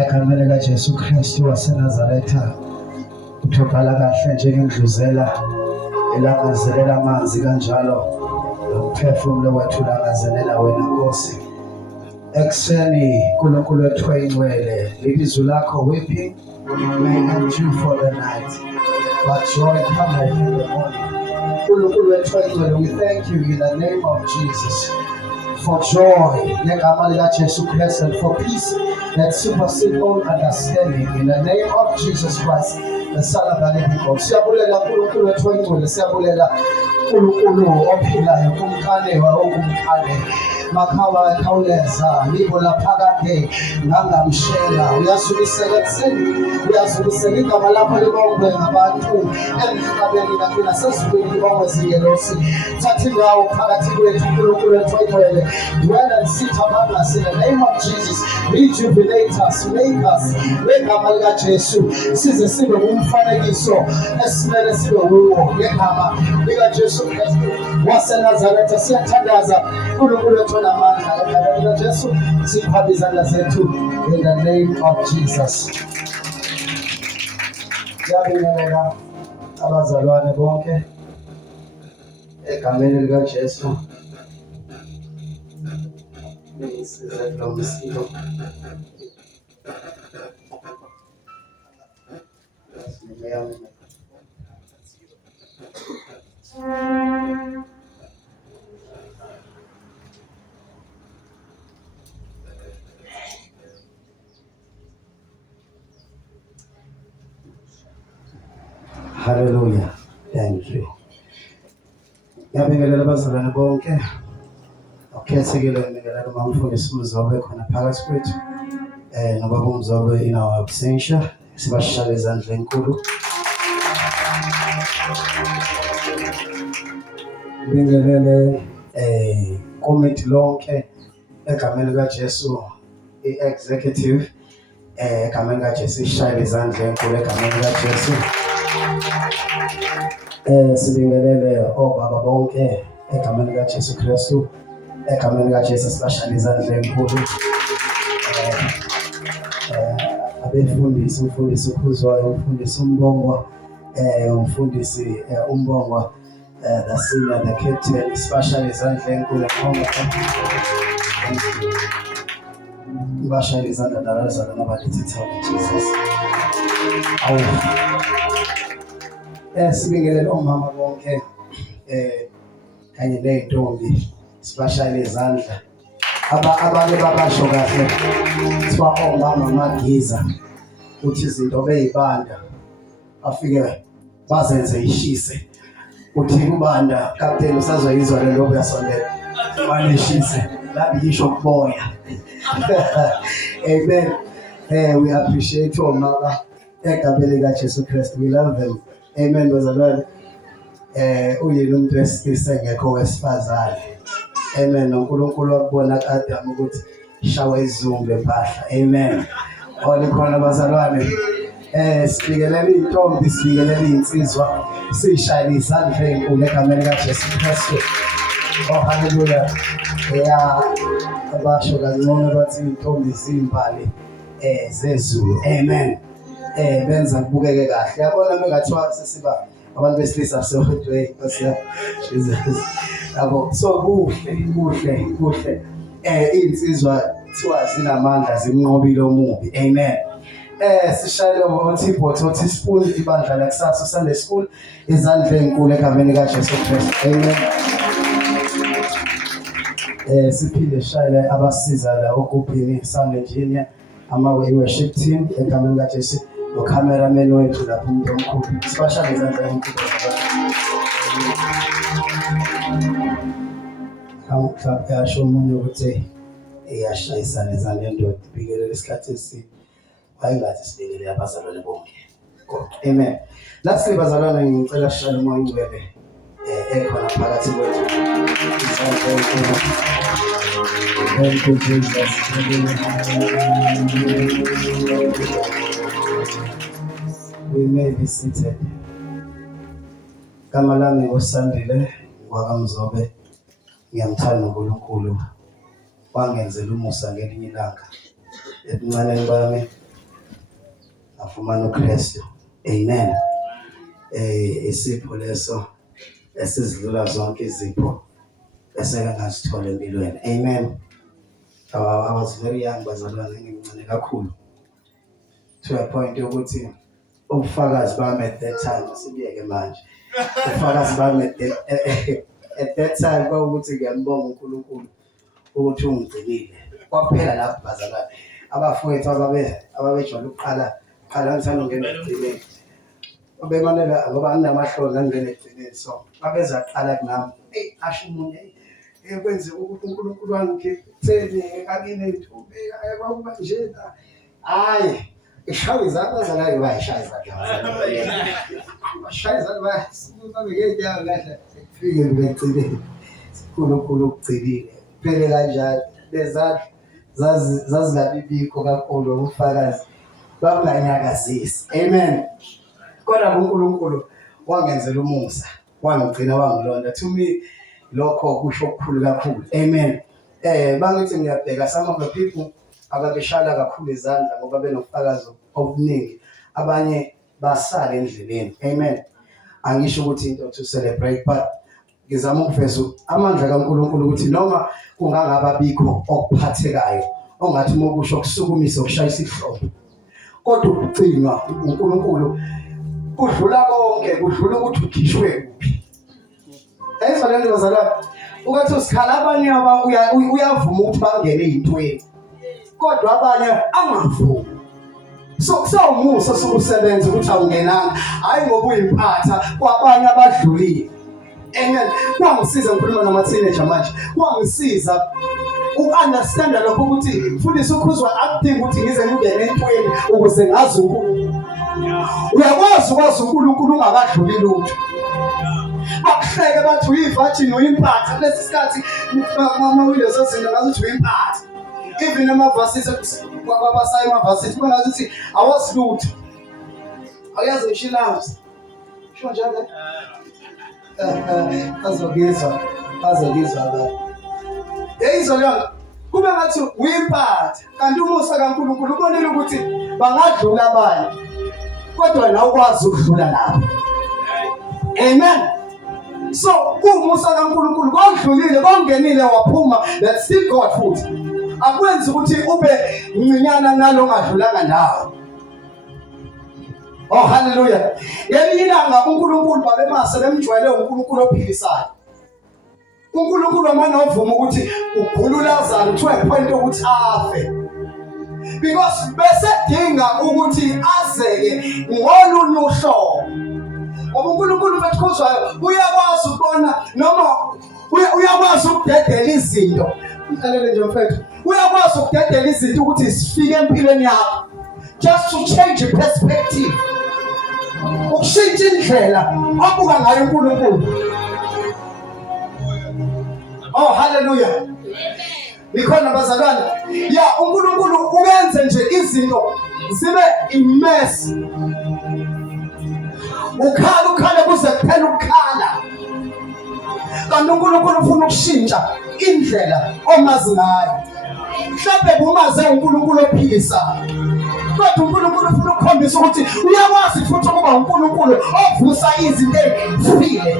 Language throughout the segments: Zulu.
egameni kaJesu Kristu waseNazaretha uthoqala kahle njengendluzela elangazelela amanzi kanjalo nomphefumulo wethu langazelela wena Nkosi. Ekuseni uNkulunkulu wethu oyingcwele ilizwi lakho weeping may endure for the night but joy cometh in the morning. uNkulunkulu wethu oyingcwele, we thank you in the name of Jesus for joy ngegama likaJesu Kristu and for peace that supersedes all understanding in the name of Jesus Christ, the Son of the living God. Siyabulela uNkulunkulu wethu oyingcwele, siyabulela uNkulunkulu ophilayo kumkhane wakumkhane makhawa khawuleza libo laphakade ngangamshela uyasuliseka ekseni uyasuliseka igama lakho libongwe ngabantu emhlabeni kanye nasezulwini libongwe zingelosi. Thatha indawo phakathi kwethu uNkulunkulu wethu oyingcwele, dwell and sit among us in the name of Jesus. Rejuvenate us, make us ngegama likaJesu size sibe umfanekiso esimele sibe uwo ngegama likaJesu Kristu waseNazaretha. Siyathandaza uNkulunkulu wethu namandla ngegama likaJesu siphatha izandla zethu in the name of Jesus. Ngiyabingelela abazalwane bonke egameni likaJesu. Nisize lo msilo. Hallelujah. Thank you. Ngiyabingelela abazalwane bonke. Okhethekile ngibingelela umfundisi Mzobe khona phakathi kwethu. Nobaba Mzobe in our absentia. Sibashaya izandla enkulu. Ngibingelele committee lonke egameni likaJesu, i-executive egameni likaJesu, ishaya izandla enkulu egameni likaJesu. Sibingelele obaba bonke egameni likaJesu Kristu, egameni likaJesu sibashaya izandla enkulu. Abefundisi, umfundisi ukhuzwayo, umfundisi umbongwa, umfundisi umbongwa, the senior, the captain, sibashaya izandla enkulu ekhona. Ngibashaya izandla nabazalwane abalithi Jesus. Sibingelele omama bonke kanye ney'ntombi sibashayele izandla. Abanye babasho kahle kuthiwa omama amagiza uthi izinto bey'banda afike bazenze ishise. Uthi kubanda kapteni usazoyizwa le nto uyasondela banishise labi yisho kuboya. Amen. We appreciate omama egameni likaJesu Kristu. We love them. Amen. Bazalwane, uyini umuntu wesilisa engekho wesifazane. Amen. uNkulunkulu wakubona kade ukuthi shawa izungu lempahla. Amen. Olikhona bazalwane, sibingelela intombi, sibingelela insizwa, sishayela izandla enkulu egameni likaJesu Kristu. Oh hallelujah. Abasho kangcono bathi intombi zimbali zezulu. Amen. Benza kubukeke kahle. Yabona mengathiwa sesiba abantu besilisa sewedwe basiya Jesus. Yabo so kuhle. Insizwa thiwa zinamandla zimnqobile omubi. Amen. Sishayele uThibotho teaspoon ibandla lakusasa Sunday school izandla enkulu egameni likaJesu Kristu. Amen. Siphinde shayele abasiza la ukuphi sound engineer worship team egameni likaJesu. No cameraman wethu lapho umuntu omkhulu sibashaya izandla enkulu. Mhlawumbe yasho umunye ukuthi iyashayisana izandla endoda ibikelela isikhathi ayingathi sibekele abazalwane bonke. Amen. Lastly bazalwane ngicela sishayele umoya ongcwele ekhona phakathi kwethu. Thank you Jesus. We may be seated. Kama lami ngosandile wakamzobe, ngiyamthanda uNkulunkulu wangenzela umusa ngelinye ilanga. Ebuncaneni bami afumana uKristu. Amen. Isipho leso esizidlula zonke izipho eseke ngasithola empilweni. Amen. I was very young, bazalwane, ngimncane kakhulu. To a point ukuthi ubufakazi bami at that time asibiyeke manje. Ubufakazi bami at that time kwawukuthi ngiyambonga uNkulunkulu ukuthi ungigcinile. Kwaphela lapho bazalwane. Abafowethu ababejwayele ukuqala ngithanda ungena egcineni. Obemanela ngoba anginamahloni angena egcineni, so babeza qala kunami. Asho umuntu ekwenze ukuthi uNkulunkulu wangithele akine intombi ayakuba nje la. Hayi, ishaya izandla bazalwane bayishaya izandla. Bashaya izandla bayasuka ngeke kahle kufike begcinile. uNkulunkulu ukugcinile. Phele kanjalo lezandla zazingabibikho kakhulu ubufakazi banganyakazisi. Amen. Kodwa uNkulunkulu wangenzela umusa, wangigcina wangilonda. To me lokho kusho okukhulu kakhulu. Amen. Bangithi ngiyabheka some of the people ababeshala kakhulu izandla ngoba benofakazi obuningi, abanye basala endleleni. Amen. Angisho ukuthi into to celebrate, but ngizama ukuveza amandla kaNkulunkulu ukuthi noma kungangaba bikho okuphathekayo ongathi mokusho kusukumisa ukushayisa ihlombe, kodwa ukugcinwa uNkulunkulu kudlula konke, kudlula ukuthi ukhishwe kuphi. Ayizolento bazalwane, ukuthi usikhala abanye uyavuma ukuthi bangene ezintweni, kodwa abanye angavumi. So umusa sokusebenza ukuthi awungenanga, hayi ngoba uyimpatha kwabanye abadlulile. Amen. Kwangisiza ukukhuluma nama-teenager manje, kwangisiza uku-understanda lokho ukuthi mfundisi ukhuzwa akudingi ukuthi ngize ngingene entweni ukuze ngazi uNkulunkulu. Uyakwazi uNkulunkulu ungakadluli lutho. Bakuhleke bathi uyivathini uyimpatha, kulesi sikhathi ama-windows ezinto ngazuthi uyimpatha. Even amavasithi kwabasaya amavasithi bangazuthi awazi lutho. Awuyazi ngisho ilambs. Sho njalo. Azogizwa la. Yeyizolona kube ngathi uyimpatha, kanti umusa kaNkulunkulu ubonile ukuthi bangadlula abanye, kodwa nawe ukwazi ukudlula nabo. Amen. So umusa kaNkulunkulu kodlulile kongenile waphuma, that's still God futhi. Akwenzi ukuthi ube mncinyana nalo ongadlulanga nawe. Oh hallelujah. Yelilanga uNkulunkulu babemase bemjwayele uNkulunkulu ophilisayo. uNkulunkulu amane ovuma ukuthi ugulula Lazarus to a point ukuthi afe. Because besedinga ukuthi azeke ngolunye uhlobo. Ngoba uNkulunkulu bethukozwayo uyakwazi ukubona noma uyakwazi ukudedela izinto. Mhlalele nje mfethu. Uyakwazi ukudedela izinto ukuthi sifike empilweni yakho. Just to change the perspective. Ukushintsha indlela abuka ngayo uNkulunkulu. Oh hallelujah. Amen. Nikhona bazalwane. Ya uNkulunkulu uyenze nje izinto zibe imess. Ukhala kuze kuphela ukukhala. Kanti uNkulunkulu ufuna ukushintsha indlela omazi ngayo. Mhlawumbe umazi uNkulunkulu ophilisayo. Kodwa uNkulunkulu ufuna ukukhombisa ukuthi uyakwazi futhi ukuba uNkulunkulu ovusa izinto ezifile.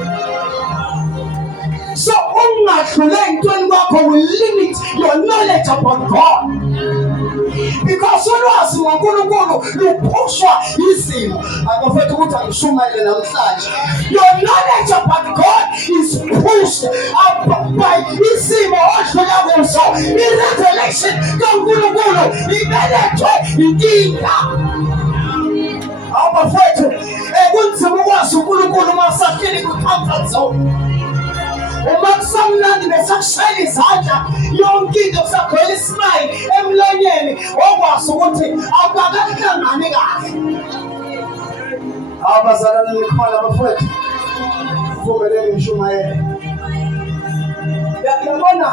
So ungadlule entweni kwakho will limit your knowledge about God. Because ulwazi ngoNkulunkulu luphushwa izimo. Akufethu ukuthi angishumayele namhlanje. Your knowledge about God is pushed up by izimo odlula kuzo. I-revelation kaNkulunkulu ibelethwe inkinga. Abafethu kunzima ukwazi uNkulunkulu masahleli ku-comfort zone. Uma kusamnandi besakushayela izandla yonke into kusagcwele ismile emlonyeni okwazi ukuthi akakahlangani kahle. Abazalwane nikhona bafowethu, vumeleni ngishumayele. Yabona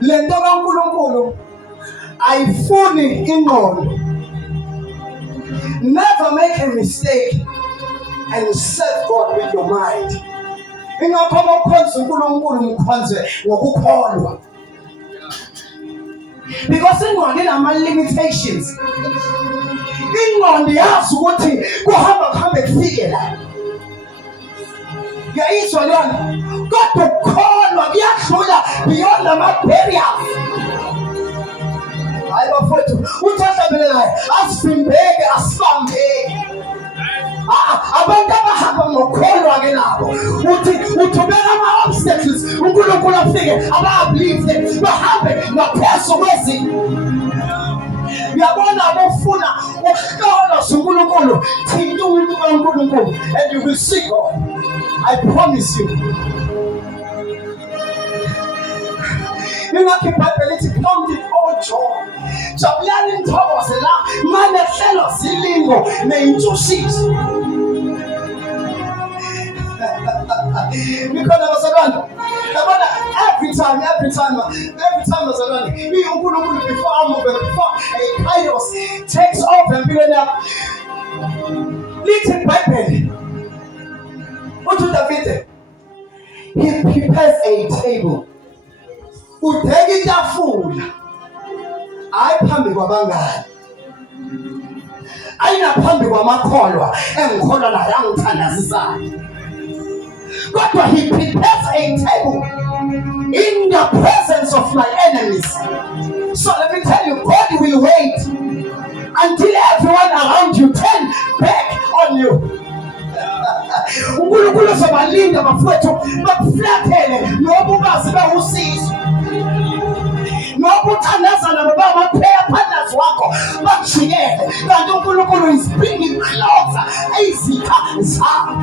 lento kaNkulunkulu ayifuni ingqondo. Never make a mistake and serve God with your mind. Ingakho ukhonza uNkulunkulu mkhonze ngokukholwa. Because ingqondo inama limitations. ingqondo yazi ukuthi kuhamba kufike la. Yayizwa lona kodwa ukukholwa kuyadlula beyond ama-barriers. Hayi bafowethu, uthi ahlabele naye asivimbeke asibambeke. Abantu abahamba ngokukholwa-ke nabo uthubeka ama-obstacles uNkulunkulu afike aba-uplift bahambe ngaphezu kwezinto. Uyabona abafuna ukuhlolwa uNkulunkulu, thinta umuntu kaNkulunkulu and you will see God. I promise you. Ingakho iBhayibheli lithi count it all joy. Jabulani nithokoze la manehlelwa zilingo ney'ntshushisi. Because bazalwane, yabona every time bazalwane, uNkulunkulu before a chaos takes over empilweni yakho. Lithi iBhayibheli uthi uDavide, he prepares a table. Udeka itafula hayi phambi kwabangani, ayinaphambi kwamakholwa engikholwa naye angithandazisayo, kodwa he prepares a table in the presence of my enemies. So let me tell you, God will wait until everyone around you turn back on you. uNkulunkulu uzobalinda bafowethu bakuflathele noba ubazi bawusizo, noba uthandazana noba ama-prayer partners wakho bakujikele, kanti uNkulunkulu is bringing closer izitha zakho.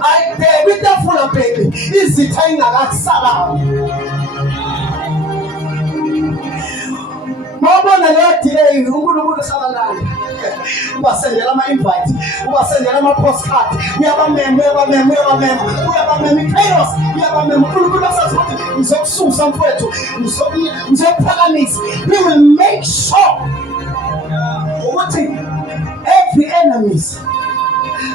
Ayidebe itafula baby, izitha ingakakusalayo. Mawubona leyo delay uNkulunkulu usabalanda. Ubasendela ama-invite, ubasendela ama-postcard, uyabamema i-chaos, uyabamema. uNkulunkulu asazi ukuthi ngizokususa mfowethu, ngizokuphakamisa. He will make sure ukuthi every enemies,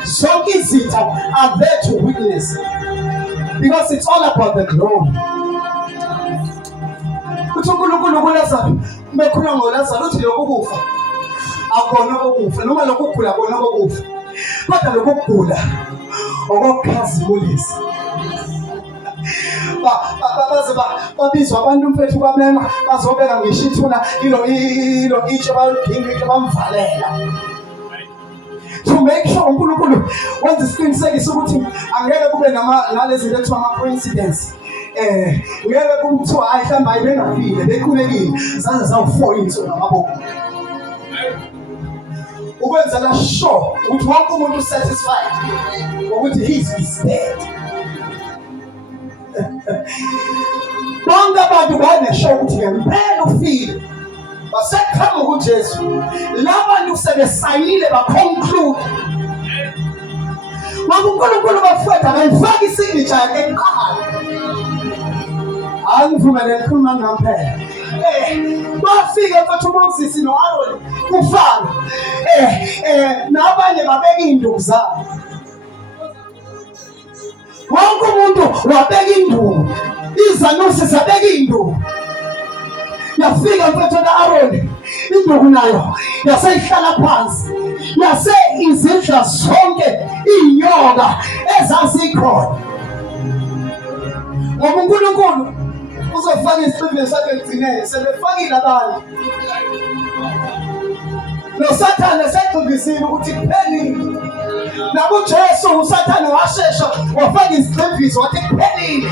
zonke izitha are there to witness, because it's all about the glory. Uthi uNkulunkulu kuLazaro, bekhuluma ngoLazaro uthi lokhu kufa akona okufa, noma lokhu kugula akona okufa, kodwa lokhu kugula okukhazimulisa. Baze babizwa abantu mfethu kwamema bazobeka ngisho ithuna ilo itshe bayidinga bamvalela. To make sure uNkulunkulu wenza isiqinisekiso ukuthi angeke kube nalezi zinto ekuthiwa ama-coincidence. Ngeke kuthiwa hayi mhlawumbe ayibengafile bekhulekile zaze zawu-4 insuku ngamaboko. Ukwenzela sure ukuthi wonke umuntu usatisfied ukuthi he is dead. Bonke abantu baneshow ukuthi ngempela ufile, basekhamba kuJesu. Labantu sebesayinile baconclude. uNkulunkulu bafowethu akayifaki isignature yakhe eqala. Angivumele ngikhuluma ngempela. Bafika mfethu uMoses no-Aaron kufana. Nabanye babeka induku zabo. Wonke umuntu wabeka induku. Izanusi zabeka induku. Yafika mfethu no-Aaron, induku nayo yaseyihlala phansi. Yase izidla zonke inyoka ezazikhona. Ngoba uNkulunkulu uzofaka isiqinile sakhe ekugcineni, sebefakile abantu. NoSathane esegxivisile ukuthi kuphelile. NakuJesu uSathane washesha wafaka isigxivizo wathi kuphelile.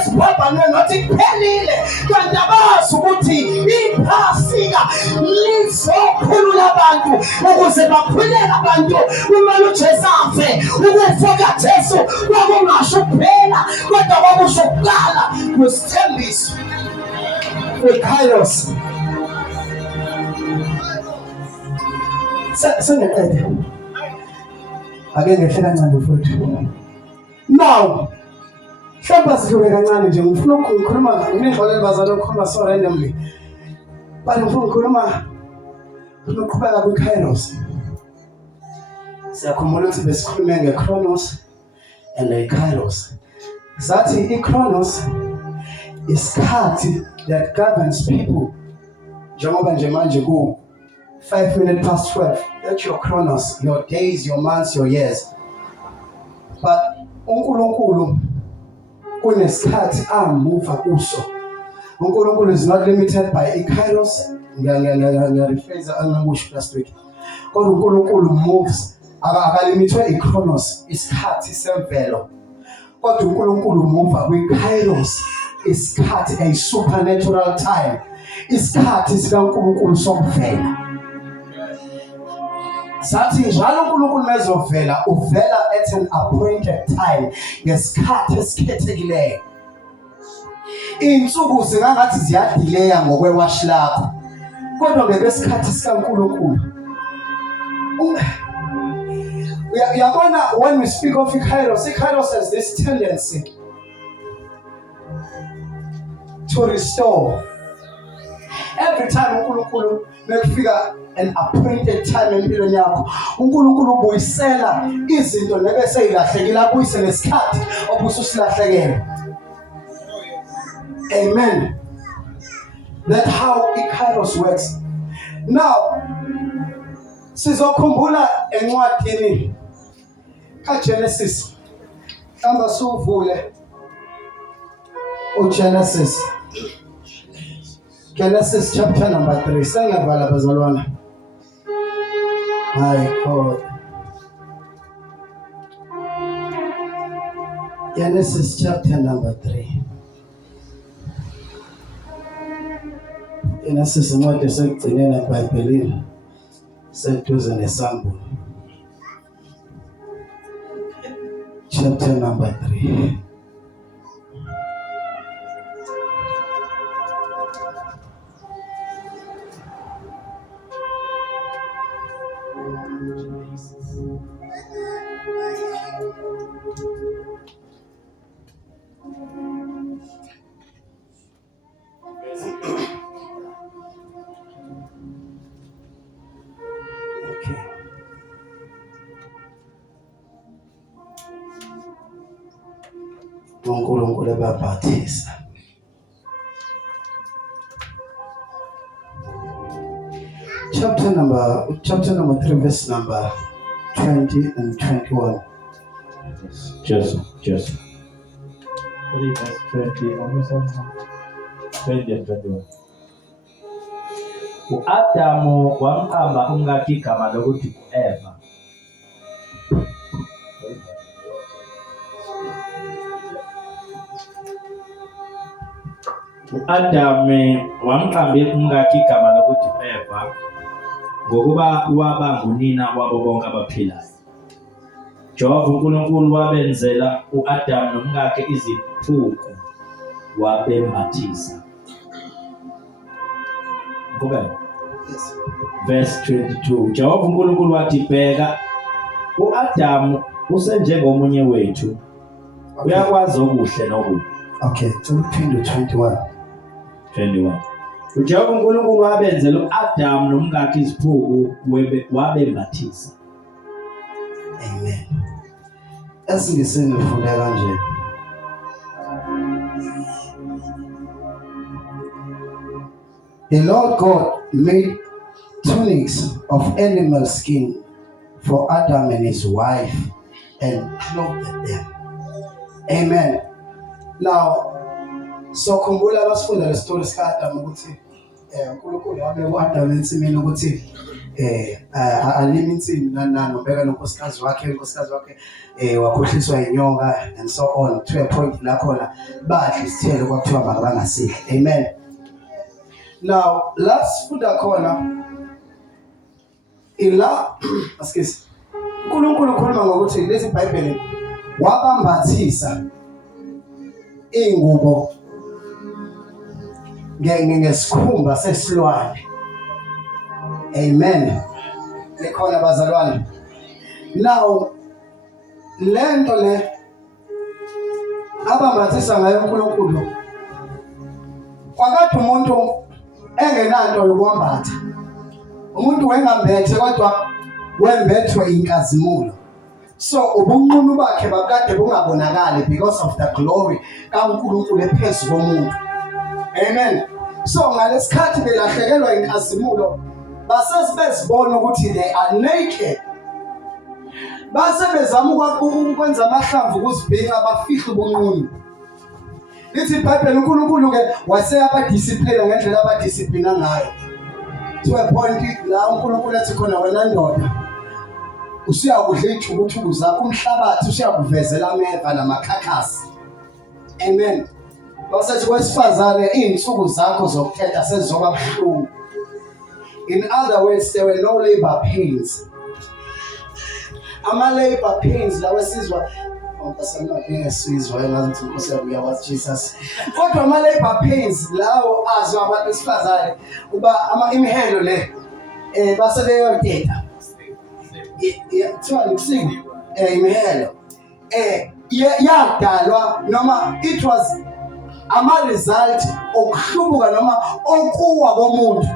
Esibhabhanweni wathi kuphelile, kanti abazi ukuthi iphasika lizokhulula abantu ukuze bakhuleke abantu. Kumele uJesu afe, ukufa kukaJesu kwakungasho kuphela kodwa kwakusho ukuqala kwesithembiso kwe-chaos. Sengeqede ake ngehle kancane mfowethu. Now mhlawumbe sidlule kancane nje, ngifuna ukukhuluma ngindlolele bazalwane ukukhuluma so randomly, but ngifuna ukukhuluma ukuqhubeka kwe-Kairos. Siyakhumbula ukuthi besikhulume nge-Chronos and i-Kairos. Sathi i-Chronos isikhathi that governs people, njengoba nje manje 5 minutes past 12. That's your chronos, your days, your months, your years. But uNkulunkulu kunesikhathi amuva kuso. uNkulunkulu is not limited by iKairos. Ngiyarephrase angakusho last week. Kodwa uNkulunkulu moves akalimithwe ichronos, isikhathi semvelo. Kodwa uNkulunkulu move kwiKairos, isikhathi a supernatural time. Isikhathi sikaNkulunkulu sokuvela. Sathi njalo uNkulunkulu mezovela uvela at an appointed time, ngesikhathi esikhethekileyo. Insuku zingathi ziyadileya ngokwewashi lakho, kodwa ngesikhathi sikaNkulunkulu. Uyabona, when we speak of iKairos has this tendency to restore. Every time uNkulunkulu mekufika an appointed time empilweni yakho, uNkulunkulu ubuyisela izinto nebese ilahlekile, abuyise nesikhathi obususilahlekele. Amen. That's how iKairos works. Now, sizokhumbula encwadini kaGenesis. Hamba suvule uGenesis. Genesis chapter number 3. Sangavala bazalwana. My God. Genesis chapter number 3. Genesis incwadi esekugcineni eBhayibhelini seduze nesambulo. Chapter number 3. uNkulunkulu ebaphathisa. Chapter number 3, verse number 20 and 21. Just 3 verse 20 and 21. U-Adamu wamqamba umkakhe igama lokuthi Eva. U-Adamu wamqamba umkakhe igama lokuthi Eva ngokuba waba ngunina wabo bonke abaphilayo. Jehova uNkulunkulu wabenzela u-Adamu nomkakhe iziphuku wabembathisa. Ngoba verse 22. Jehova uNkulunkulu wathi bheka u-Adamu usenjengomunye wethu. Uyakwazi okuhle nokubi. Okay, 21. uJehova uNkulunkulu wabenzela u-Adamu nomkakhe iziphuku wabembathisa. Amen. Esingisini ufunda kanje. The Lord God made tunics of animal skin for Adam and his wife and clothed them. Amen. Now, so khumbula abasifunda lesitory sika-Adam ukuthi uNkulunkulu wabeka u-Adam ensimini ukuthi alime insimi nani ubeka nonkosikazi wakhe wakhohliswa inyoka and so on, to a point la khona badla isithelo kwakuthiwa bangasidli. Amen. Now let's put that khona ila askisi uNkulunkulu ukhuluma ngokuthi lesi iBhayibheli wabambathisa ingubo ngesikhumba sesilwane. Amen. Lekhona bazalwane. Now lento le abambathisa ngayo uNkulunkulu kwakade umuntu engenanto yokwambatha. Umuntu wengambethe kodwa wembethwe inkazimulo. So ubunqunu bakhe bakade bungabonakali because of the glory kaNkulunkulu ephezulu komuntu. Amen. So ngalesikhathi belahlekelwa inkazimulo, basesibezibona ukuthi they are naked. Base bezama ukwenza amahlamvu ukuzibhinqa bafihle ubunqunu. Lithi iBhayibheli uNkulunkulu ke waseyabadiscipline ngendlela abadisciplina ngayo. To a point la uNkulunkulu ethi khona wena ndoda usiyakudla ithukuthuku zakho umhlabathi usiyakuvezela ameva namakhakhasi. Amen. Basethi wesifazane izinsuku zakho zokuthetha sezizoba buhlungu. In other words, there were no labor pains. Ama-labor pains lawa esizwa ngesizwa engathi Nkosi yami uyawazi Jesus. Kodwa ama-labor pains lawo azwa abantu besifazane uba imihelo le base beyoteta. Kuthiwa ubusingo imihelo yadalwa noma it was ama-result okuhlubuka noma okuwa komuntu.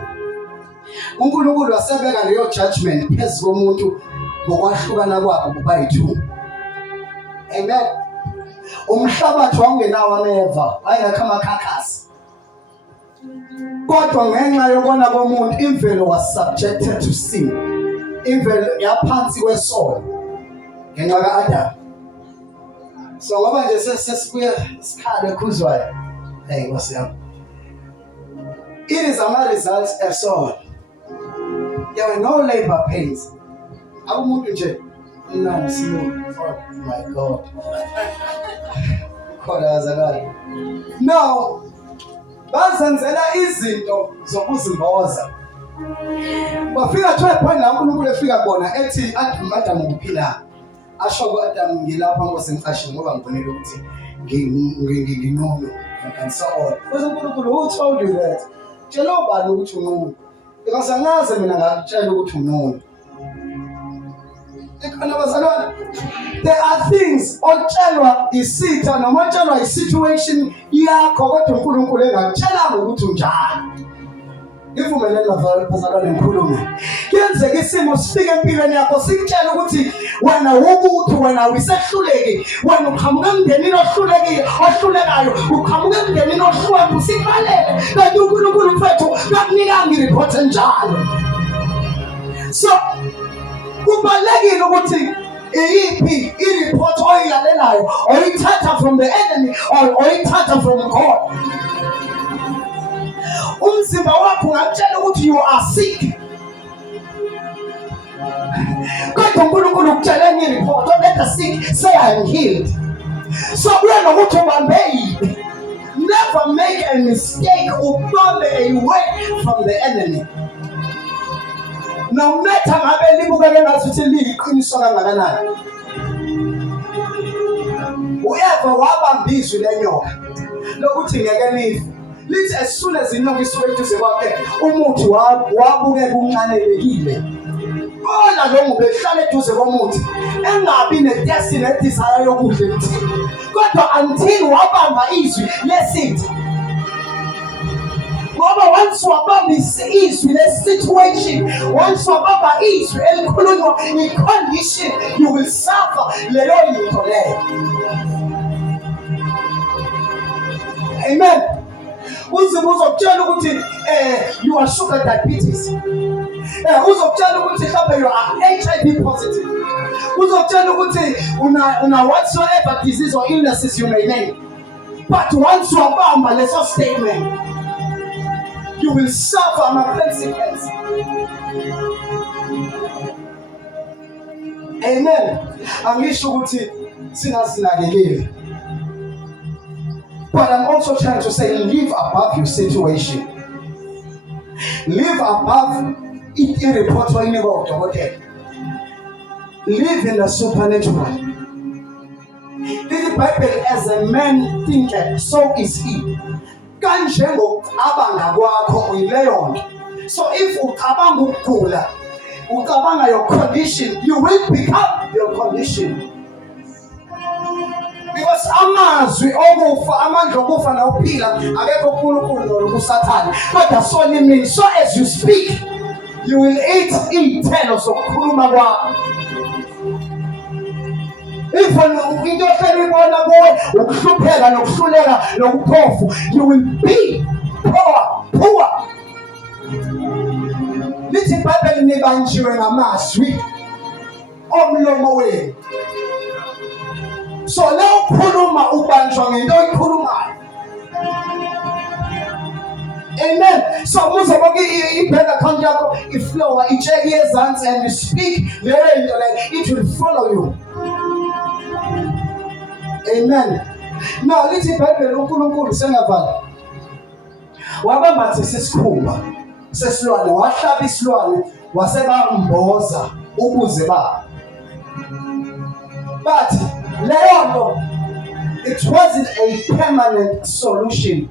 uNkulunkulu wasebeka leyo judgment phezu komuntu ngokwahlukana kwabo bobayi-2. Amen. Umhlabathi wangenawo ameva ayekho amakhakhasi. Kodwa ngenxa yokona komuntu imvelo was subjected to sin. Imvelo yaphansi kwesono ngenxa ka-Adam. So ngoba nje sesibuye sikhale ekhuzwayo. Hey Nkosi yami. It is ama-results of soil. There were no labor pains. Akumuntu nje nice. Oh my God. No. Bazenzela izinto zokuzimboza. Bafika to a point la uNkulunkulu efika khona ethi Adam ukuphila. Asho ku-Adam ngilapha ngosenqashini ngoba ngibonile ukuthi nginqono and so on. Because uNkulunkulu who told you that? Tshela ubani ukuthi unqono. Because angaze mina ngakutshela ukuthi unqono. There are things otshelwa isitha noma otshelwa isituation yakho kodwa uNkulunkulu engakutshela ukuthi unjani. Ngivumelene nabazalwane ngikhulume. Kuyenzeka isimo sifike empilweni yakho sikutshela ukuthi wena ukuthi wena uyisehluleki, wena uqhamuke emndenini ohlulekayo, uqhamuke emndenini ohlwempu usibalele, kanti uNkulunkulu mfethu kakunikanga ireport enjalo. So kubalekile ukuthi iyiphi ireport oyilalelayo oyithatha from the enemy or oyithatha from God. Umzimba wakho ungakutshela ukuthi you are sick. Kodwa uNkulunkulu ukutshela enye ireport, don't let the sick say I am healed. So kuya nokuthi ubambe. Never make a mistake ubambe away from the enemy. No matter ngabe libukeke ngathi liyiqiniso kangakanani. Uyeva wabambizwe lenyoka lokuthi ngeke life. Lithi as soon as inyoka isuke eduze kwakhe umuthi wabukeka unqanelekile. Ona lo muntu ehlala eduze komuthi engabi nedestiny edesire yokudla emthini. Kodwa until wabamba izwi lesithi. Ngoba once wabamba izwi le-situation, once wabamba izwi elikhulunywa i-condition, you will suffer leyo yinto leyo. Amen. Uzokutshela ukuthi you are sugar diabetes. Uzokutshela ukuthi mhlawumbe you are HIV positive. Uzokutshela ukuthi una whatsoever disease or illnesses you may name. But once wabamba leso statement, you will suffer a consequence. Amen. Angisho ukuthi singasinakekeli. But I'm also trying to say, live above your situation. Live above it irreport when you go to hotel. Live in the supernatural. The Bible, as a man thinketh, so is he. Kanjengo abanga kwakho uyileyonto. So if ucabanga ukugula, ucabanga your condition, you will become your condition. Because amazwi okufa amandla okufa na uphila akekho uNkulunkulu nokusathana. Kodwa so means so as you speak, you will eat iy'thelo zokukhuluma kwakho. If into ehlelibona kuwe ukuhlupheka nokuhluleka nokuphofu, you will be poor. lithi iBhayibheli nibanjiwe ngamazwi omlomo wenu. So la ukhuluma ubanjwa ngento oyikhulumayo. Amen. So muzoboke i-bank account yakho iflow icheck yezansi and you speak leyo into like it will follow you. Amen. Now lithi iBhayibheli uNkulunkulu sengavala wabambatha isikhumba sesilwane wahlaba isilwane wasebamboza ukuze ba. But leyo nto it wasn't a permanent solution.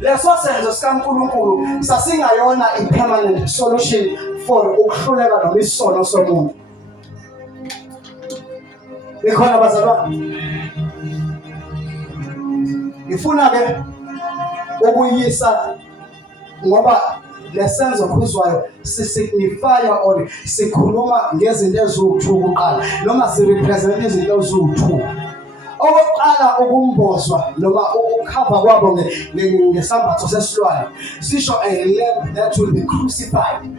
Leso senzo sikaNkulunkulu sasingayona i-permanent solution for ukuhluleka nemisono somuntu. Ikhona bazalwane. Ngifuna ke ukuyisa ngoba lesenzo okhuzwayo sisignify or sikhuluma ngezinto eziwu-2 kuqala noma sirepresent izinto eziwu-2. Okokuqala ukumbozwa noma ukukhava kwabo ngesambatho sesilwane sisho a lamb that will be crucified.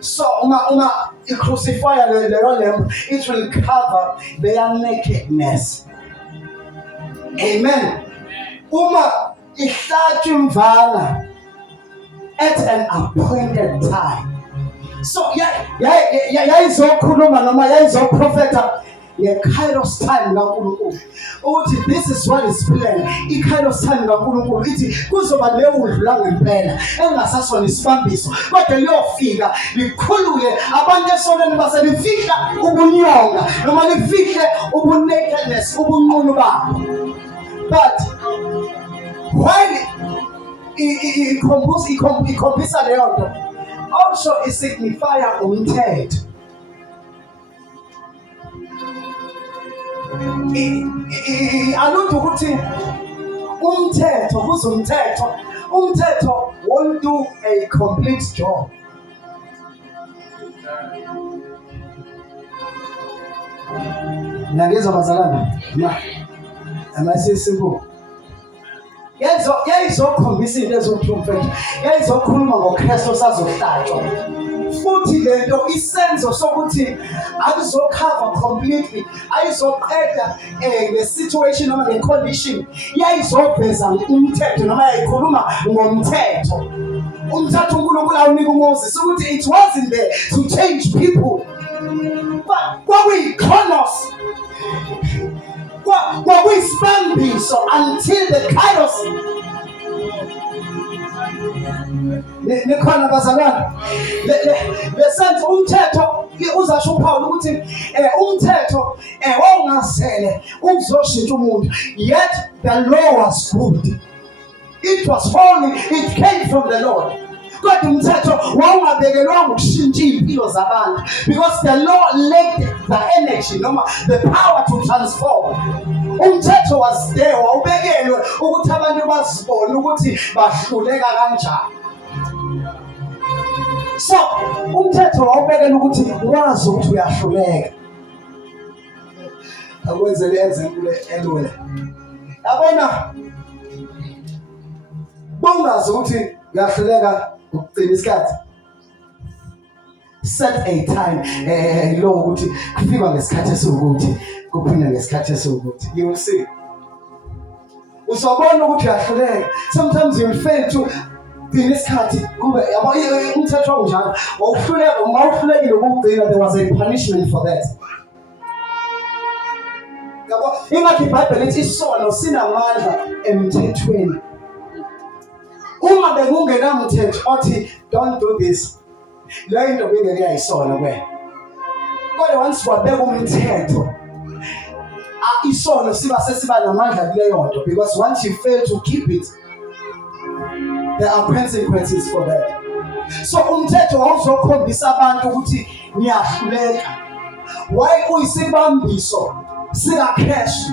So uma i-crucify leyo lamb it will cover their nakedness. Amen. Uma ihlatshwa imvana at an appointed time. So yayizokhuluma noma yayizoprofeta nge-Kairos time kaNkulunkulu ukuthi this is what is planned. I-Kairos time kaNkulunkulu ithi kuzoba leudlula ngempela engasasona isibambiso kodwa liyofika likhulule abantu esoneni base lifihla ubunyonga noma lifihle ubunakedness ubunqunu babo. But while ikhombisa leyo nto also isignifya umthetho. Alutho ukuthi umthetho kuzumthetho umthetho won't do a complete job. Nangizwa bazalwane am I saying simple? Yayizokhombisa into eziwu-2 yayizokhuluma ngoKristu sazohlatshwa futhi lento isenzo sokuthi akuzocover completely ayizoqeda nge-situation noma nge-condition yayizoveza umthetho noma yayikhuluma ngomthetho. Umthetho uNkulunkulu awunika uMoses ukuthi it wasn't there to change people but kwakuyi-chronos kwakuyisibambiso until the Kairos. Nikhona bazalwane lesenzo umthetho uzasho uPaul ukuthi umthetho wawungasele ukuzoshintsha umuntu yet the law was good. It was holy, it came from the Lord. Kodwa umthetho wawungabekelwanga ukushintsha impilo zabantu because the law lacked the energy noma the power to transform. Umthetho was there wawubekelwe ukuthi abantu bazibone ukuthi bahluleka kanjani. So umthetho wawubekelwe ukuthi wazi ukuthi uyahluleka. Akwenze le elwele. Yabona bongazi ukuthi uyahluleka ukugcina isikhathi. Set a time lo ukuthi kufika ngesikhathi esiwukuthi kuphinde ngesikhathi esiwukuthi. You will see. Usabona ukuthi uyahluleka. Sometimes you will fail to gcina isikhathi kube yabo umthetho unjalo. Wawuhluleka mawuhlulekile ukugcina there was a punishment for that. Yabo ingathi iBhayibheli lithi isono sinamandla emthethweni. Uma bekungenamthetho othi don't do this le into bengeke yayisona kuwena kodwa once wabeka umthetho isono siba namandla kuleyo nto because once you fail to keep it there are consequences for that. So umthetho awuzokhombisa abantu ukuthi niyahluleka why uyisibambiso sikaKristu.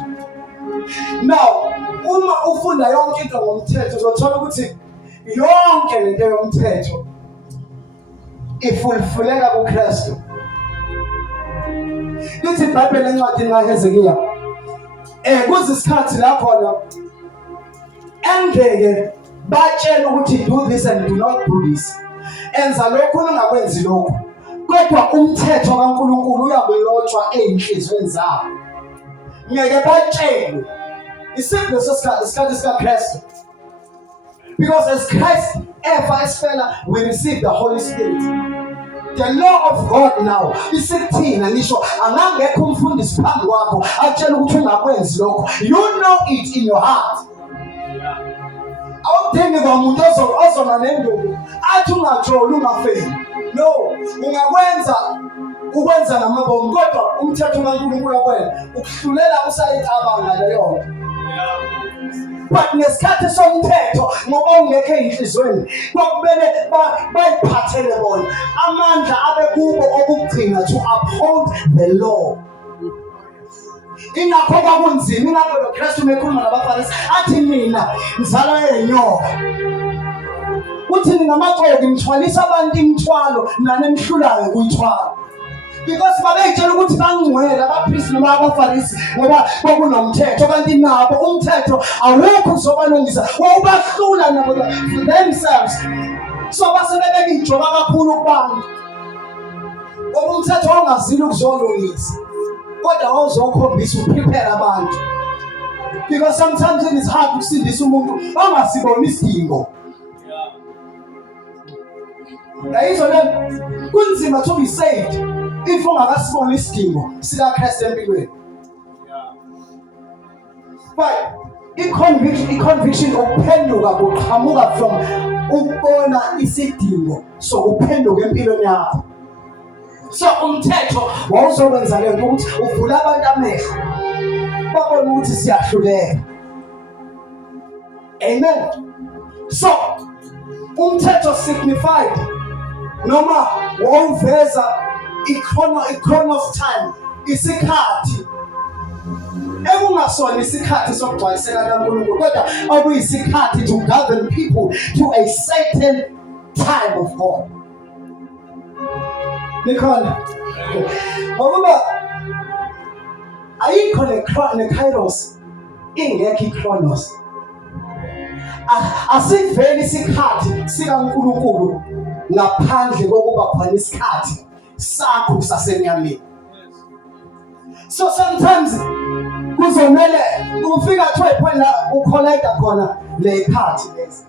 Now uma ufunda yonke into ngomthetho uzothola ukuthi yonke lento yomthetho ifulfuleka kuKristu. Lithi iBhayibheli encwadini kaHezekiya kuzisikhathi la khona engeke batshela ukuthi do this and do not do this enza lokhu ungakwenzi lokhu. Kodwa umthetho kaNkulunkulu uyabelotshwa einhlizweni zabo. Ngeke batshelwe. Isimple isikhathi sikaKristu. Because as Christ ever esifela, we receive the Holy Spirit. The law of God now isekuthina ngisho angangekho umfundisi phambi kwakho atshela ukuthi ungakwenzi lokho. You know it in your heart. Awudingi kwamuntu ozona nenduku athi ungajoli ungafeli. No, ukwenza ngamabomu kodwa umthetho kaNkulunkulu wakwena ukuhlulela usayicabanga leyo. But ngesikhathi somthetho ngoba ungekho einhlizweni kwakubele bayiphathele bona amandla abe kubo okugcina to uphold the law. Ingakho kwakunzima, ingakho loKristu mekhuluma nabaFarisi athi mina ngizalwa yenyoka. Uthi ngamaxoki ngithwalisa abantu imithwalo nanemhlulayo kuyithwala. Because babeyitshela ukuthi bangcwele abaphristi noma abaFarisi ngoba kwakunomthetho kanti nabo umthetho awukho uzobalungisa wawubahlula nabo themselves. So basebebeka ijoba kakhulu kubantu. Ngoba umthetho ongazili ukuzolungisa kodwa awuzokhombisa uprepare abantu. Because sometimes it is hard ukusindisa umuntu ongasiboni isidingo. Yayizona kunzima to be saved if ungakasiboni isidingo sikaKristu empilweni. But i-conviction ukuphenduka kuqhamuka from ukubona isidingo so uphenduka empilweni yakho. So umthetho wawuzokwenza lento ukuthi uvula abantu amehlo babone ukuthi siyahluleka. Amen. So umthetho signified noma wawuveza i-chronos time, isikhathi ekungasona isikhathi sokugcwaliseka kaNkulunkulu kodwa okuyisikhathi to govern people to a certain time of God. Nikhona ngoba ayikho ne-kairos ingekho i-chronos. Asiveli isikhathi sikaNkulunkulu ngaphandle kokuba khona isikhathi sakho sasenyameni. So sometimes kuzomele ufika to a point la ucollect khona le ikhathi lezi.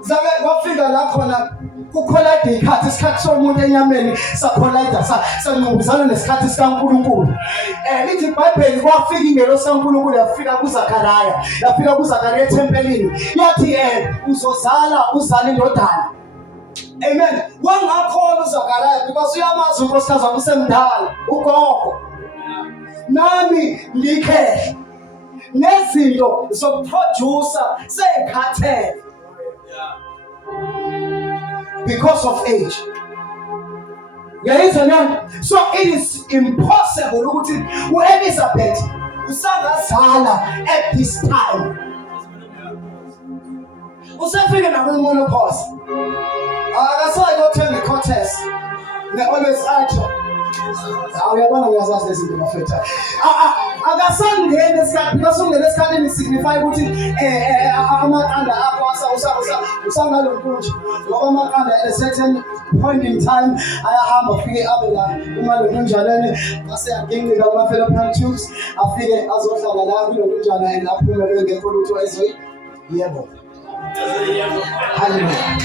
Zabe wafika la khona ucollect ikhathi isikhathi somuntu enyameni sacollect sanqubuzana nesikhathi sikaNkulunkulu. Lithi iBhayibheli kwafika ingelo sikaNkulunkulu yafika kuZakhariya etempelini. Yathi uzozala uzale indodana. Amen. Wangakholwa uZakhariya because uyamazi unkosikazi wami usemdala ugogo. Nami ngikhe nezinto zokuproducer sekhathele. Because of age. So it is impossible ukuthi uElizabeth usangazala at this time. Usafika nakumonopause. Akasayi ukuthenga icontest. They always ask. Uyabona ngiyazazi lezi zinto mafetha. Akasangene esikhathi because ungene esikhathini signify ukuthi amaqanda akho usangalo nkunje. Ngoba amaqanda at a certain point in time ayahamba afike abe la uma lo nkunjaneni base yadingeka kuma fallopian tubes afike azohlala la kulo nkunjana and aphume bengekho lutho ezoyi. Yebo. Hallelujah.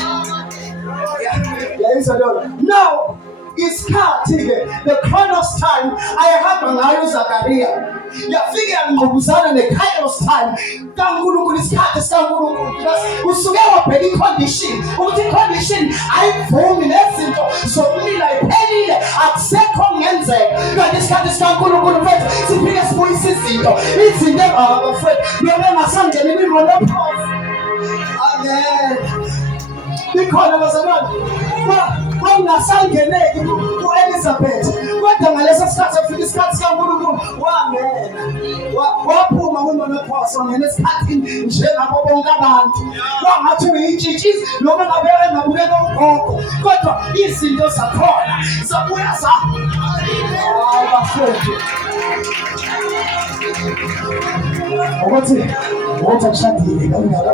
Now isikhathi the chronos time ayahamba ngayo uZakhariya yafika yangqubuzana ne-kairos time kaNkulunkulu isikhathi sikaNkulunkulu usuke wabheka i-condition ukuthi i-condition ayivumi nezinto zokumila iphelile akusekho kungenzeka kanti isikhathi sikaNkulunkulu mfethu sifike sibuyise izinto mfethu noma engasangena imonopause. Amen. Ikhona bazalwane wangasangeneki uElizabeth kodwa ngaleso sikhathi afika isikhathi sikaNkulunkulu wangena waphuma kumonopause wangena esikhathini njengabo bonke abantu wangathi uyitshitshisi noma ngabe engabukeka ugogo kodwa izinto zakhona zabuya bafowethu. ukuthi akushadile ngakho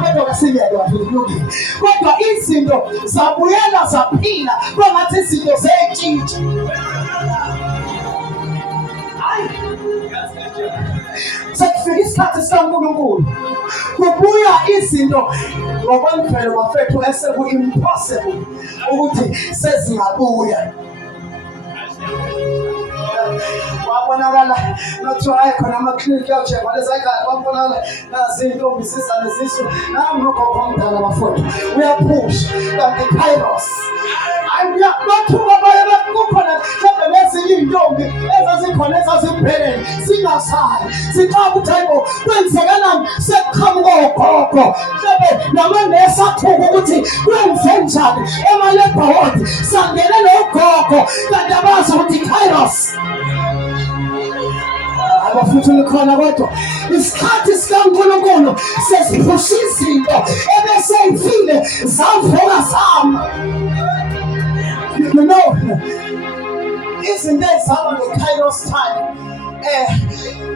kodwa kasingeke wakulungile kodwa izinto zabuyela zaphila kwangathi izinto zetshintsha hayi sekufika isikhathi sikaNkulunkulu kubuya izinto ngokwemvelo bafethu eseku-impossible ukuthi sezingabuya wabonakala nothiwa hayi khona amaklinikhi yawushekwa lezayikade wabonakala nazintombi zizane zisu nami nogogo omdala bafowethu uyaphusha kanti kairos bathuka baye kukhona mhlawumbe nezinye iy'ntombi ezazikhona ezazibheleni zingasali zixaka ukuthi hayibo kwenzekalani sekuqhamuka ogogo mhlawumbe namanesi athuka ukuthi kwenze njani emalebhawodi sangene nogogo kanti abazi ukuthi kairos abafuthi likhona kodwa isikhathi sikaNkulunkulu sesiphusha izinto ebesey'file zavuka zama you know izinto ezihamba nge-kairos time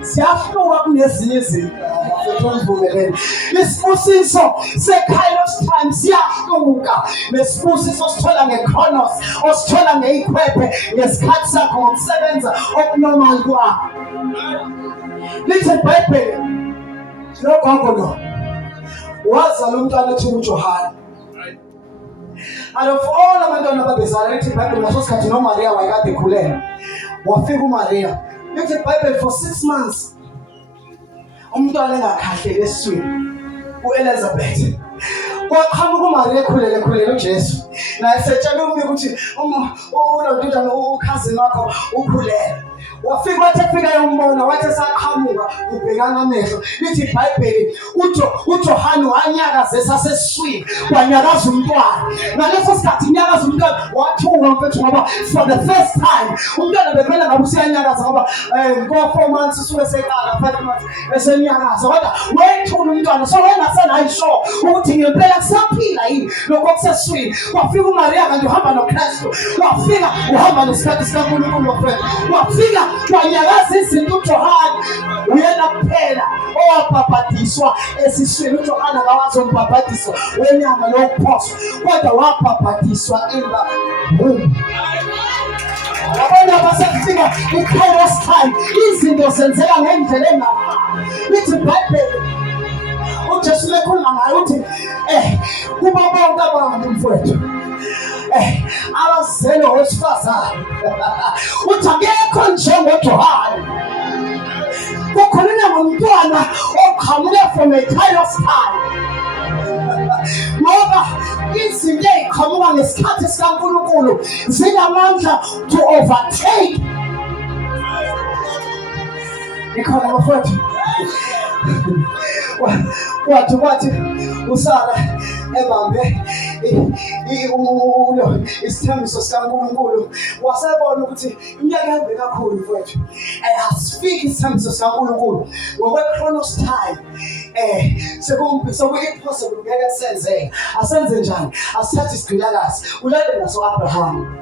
siyahluka kunezinye izinto ngivumele isibusiso se-kairos time siyahluka nesibusiso osithola nge-chronos osithola ngey'khwephe ngesikhathi sakho ngokusebenza okunormal kwakho lithi iBhayibheli logogo lo wazala umntwana ethiwa uJohane out of all abantwana babezala lithi iBhayibheli ngaso sikhathi noMaria wayekade ekhulelwe wafika uMaria lithi iBhayibheli for 6 months umntwana engakhahleli esiswini uElizabeth kwaqhamuka uMaria ekhulele uJesu naye setshela umbiko ukuthi unododana ukhazini wakho ukhulele wafika wathi efika yombona wathi esaqhamuka ubhekana amehlo lithi iBhayibheli uJohane wanyakaza esasesiswini wanyakaza umntwana ngaleso sikhathi nyakaza umntwana wathuka mfethu ngoba for the first time umntwana bevela ngabe usiyanyakaza ngoba ngo4 months usuke seqala 5 months esenyakaza kodwa wayethula umntwana so wayengasenayisho ukuthi ngempela kusaphila yini lokho kusesiswini wafika uMaria kanti uhamba noKristu wafika uhamba nesikhathi sikaNkulunkulu wafika wafika wanyakaza izinto uJohane uyena kuphela owabhabhadiswa esiswini uJohane akawazombhabhadiswa wenyama lokuphoswa kodwa wabhabhadiswa in the womb yabona basekufika i-kairos time izinto zenzeka ngendlela engafani lithi iBhayibheli uJesu lekhuluma ngayo uthi kuba bonke abantu mfowethu abazelwe wesifazane uthi akekho njengoJohane kukhulunywa ngomntwana oqhamuke from a kairos time ngoba izinto ey'qhamuka ngesikhathi sikaNkulunkulu zinamandla to overtake ikhona bafowethu wathi uSara ebambe isithembiso sikaNkulunkulu wasebona ukuthi iminyaka ihambe kakhulu mfowethu asifiki isithembiso sikaNkulunkulu ngokwe-chronos time seku-impossible ngeke senzeke asenze njani asithathe isigqilakazi ulale naso Abraham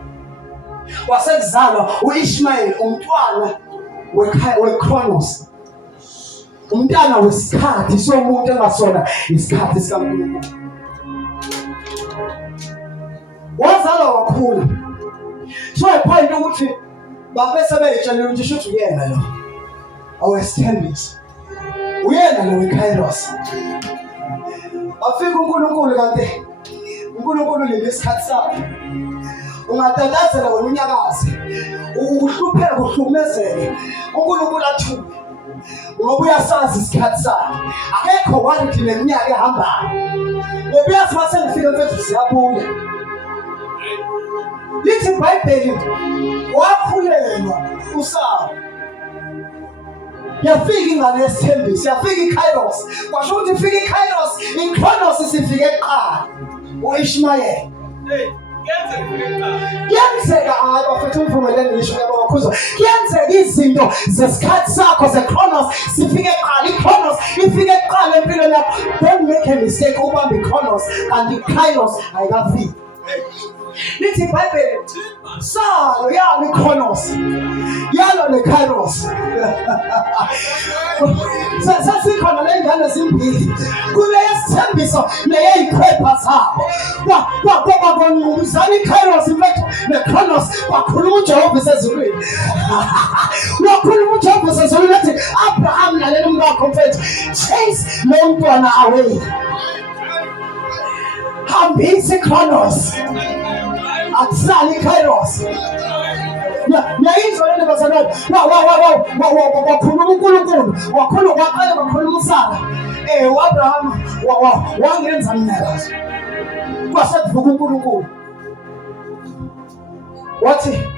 wasekuzalwa u-Ishmayeli umntwana we-chronos umntana wesikhathi somuntu engasona isikhathi sikaNkulunkulu wazalwa wakhula so ipoint ukuthi babese beyitshelile ukuthi shuthi uyena lo awesithembiso uyena lo weKairos afika uNkulunkulu kanti uNkulunkulu lesikhathi sakhe ungatatazela wena unyakaze uhlupheke uhlukumezeke uNkulunkulu athuke ngoba uyasazi isikhathi sakhe akekho warithi neminyaka ehambayo ngoba uyazi uma sengifika mfethu siyabuya lithi iBhayibheli wakhulelwa uSara yafika ingane yesithembiso yafika iKairos kwasho ukuthi ifika iKairos iChronos isifike eqala uIshmayeli kuyenzeka abafethu umvumeleni ngisho yabakhuza kuyenzeka izinto zesikhathi sakho zeChronos sifike eqala iChronos ifike eqala empilweni yakho don't make a mistake ubambe iChronos kanti iKairos ayikafiki lithi iBhayibheli salo yalo iChronos yalo neKairos. Sasikhona le ngane ezimbili kule yesithembiso neyeyikhwepha zabo kwabanqumuzana iKairos neChronos wakhuluma uJehova esezulwini. Wakhuluma uJehova esezulwini ethi Abraham lalela umkakho mfethu, chase lo mntwana away, hambisa iChronos akusali iKairos. Yayizwa lento bazalwane, wakhuluma uNkulunkulu, wakhuluma uSara, uAbraham wangenza mnikazi. Kwasevuka uNkulunkulu wathi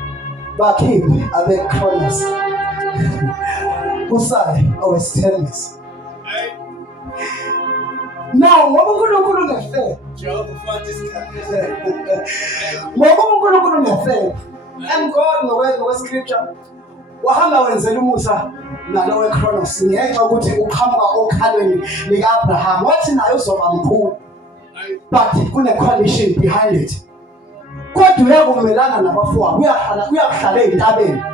bakhiphe abeChronos usale owesithembiso. Now, ngoba uNkulunkulu ngefele, ngoba uNkulunkulu ngefele, and God ngokwescripture wahamba wenzela umusa nalo weChronos ngenxa ukuthi uqhamuka okhalweni lika-Abraham, wathi naye uzoba mkhulu, but kune-condition behind it. Kodwa uyakumelana nabafowabo, uyakuhlala ey'ntabeni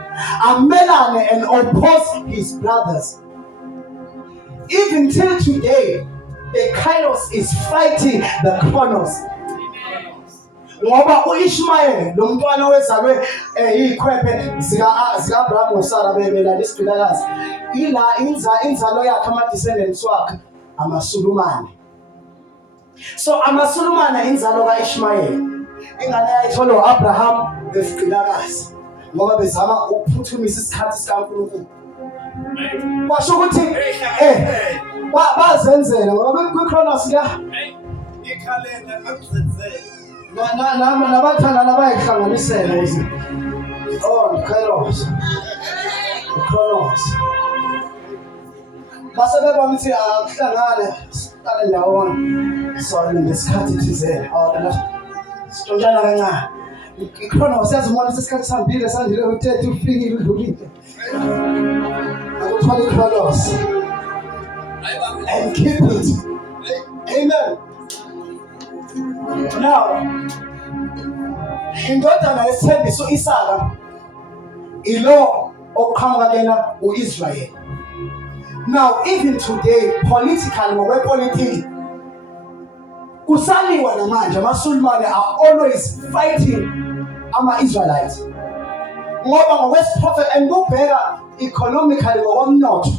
amelane and oppose his brothers. Even till today, the Kairos is fighting the Chronos. Ngoba uIshmael lo mntwana wezalwe ikhwephe zika-Abraham noSara bebelana isigqilakazi, ila inzalo yakhe ama-descendants wakhe amaSulumane. So amaSulumane inzalo kaIshmael, ingane yayithola u-Abraham besigqilakazi ngoba bezama ukuphuthumisa isikhathi sikaNkulunkulu. Kwasho ukuthi bazenzela ngoba kwiChronos ikhalenda akuzenzela nabathandana bayihlanganisela ukuthi Kairos base bebona ukuthi akuhlangane siqale ndawonye sona ngesikhathi thizeni sitshontsana kancane. iChronos yazimona isikhathi sandile u30 ufikile udlulile akuthola iChronos and keep it. Amen. Now, indodana yesithembiso Isaka ilo oqhamuka lena uIsrael. Now, even today, politically ngokwepolitiki kusaliwa namanje amaSulumane are always fighting ama-Israelites. Ngoba ngokwesiprophet and kubheka economically ngokomnotho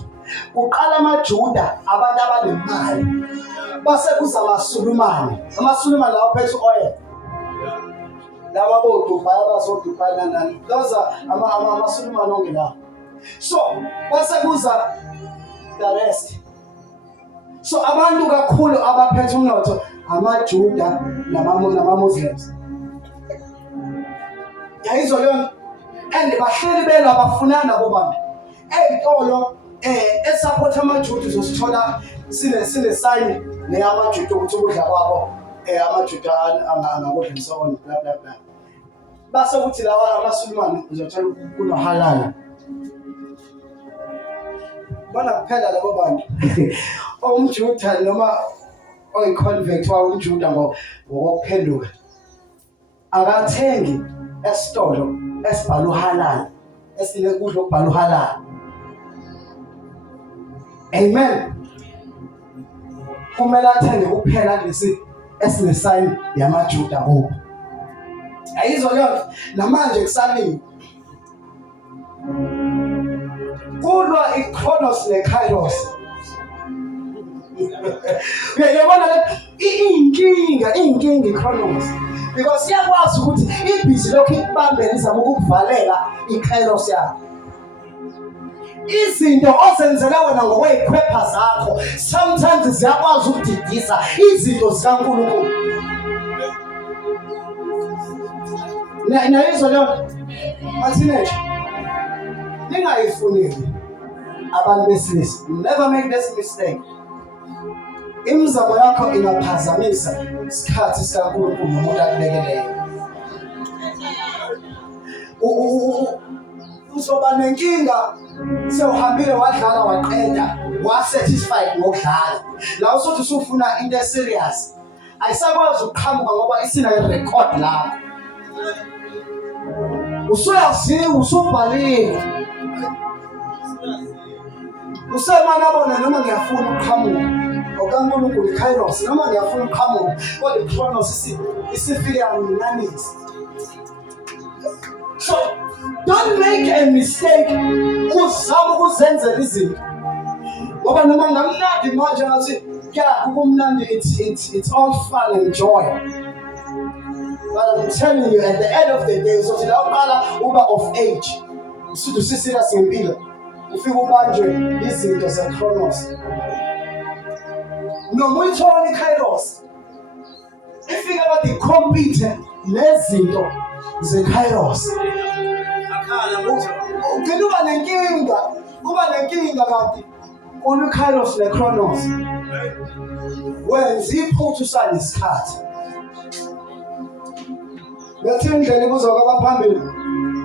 uqala amaJuda abantu abanemali base kuza amaSulumane lawo phethe oil laba boDubai abazoDubai nani those are amaSulumane ongela. So base kuza the rest. So abantu kakhulu abaphethe umnotho amaJuda namaMuslims. Yayizwa leyo and bahleli bela bafunana bobantu ey'tolo support amaJuda uzosithola sine sign neyamaJuda ukuthi ukudla kwabo amaJuda angakudla so on bla bla bla. Base ukuthi lawa amaSulumane uzothola kuno halala. Bona kuphela labo bantu umJuda noma oyiconvert wa umJuda ngokuphenduka akathengi esitolo esibhala uhalala esinekudla okubhala uhalala. Amen. Kumele athenge kuphela lesi esinesign yamaJuda kubo. Ayizwa leyo namanje kusaliwe kulwa iChronos neKairos. Uyabona le inkinga iChronos because siyakwazi ukuthi ibhizi lokho ikubambela izama ukukuvalela iKairos yakho. Izinto ozenzela wena ngokweyikhwepha zakho sometimes ziyakwazi ukudidisa izinto zikaNkulunkulu. Nayizwa leyo mathineje ningayifuneli abantu besilisa. Never make this mistake. Imizamo yakho ingaphazamisa isikhathi sikaNkulunkulu nomuntu akubekeleyo. Uzoba nenkinga sewuhambile wadlala waqeda wasatisfied ngokudlala la usothi usufuna into serious ayisakwazi ukuqhamuka ngoba isina irecord la. Usuyaziwa, usubhalile. Usemana bona noma ngiyafuna ukuqhamuka. OkaNkulunkulu iKairos noma ngiyafuna ukuqhamuka. Kodwa iChronos isifike anginanisi. So don't make a mistake uzama ukuzenzela izinto. Ngoba noma ngamnandi manje ngathi yeah, kumnandi it's all fun and joy. But I'm telling you, at the end of the day, uzothi la uqala uba of age. Usuthi usiserious ngempilo. Ufike ubanjwe izinto zeChronos. Noma uyithola iKairos. Ifike bathi compete nezinto zeKairos. Uba nenkinga kanti uneKairos neChronos. Wenza iphuthu sanisikhathi. Ngathi indlela kuzoka abaphambili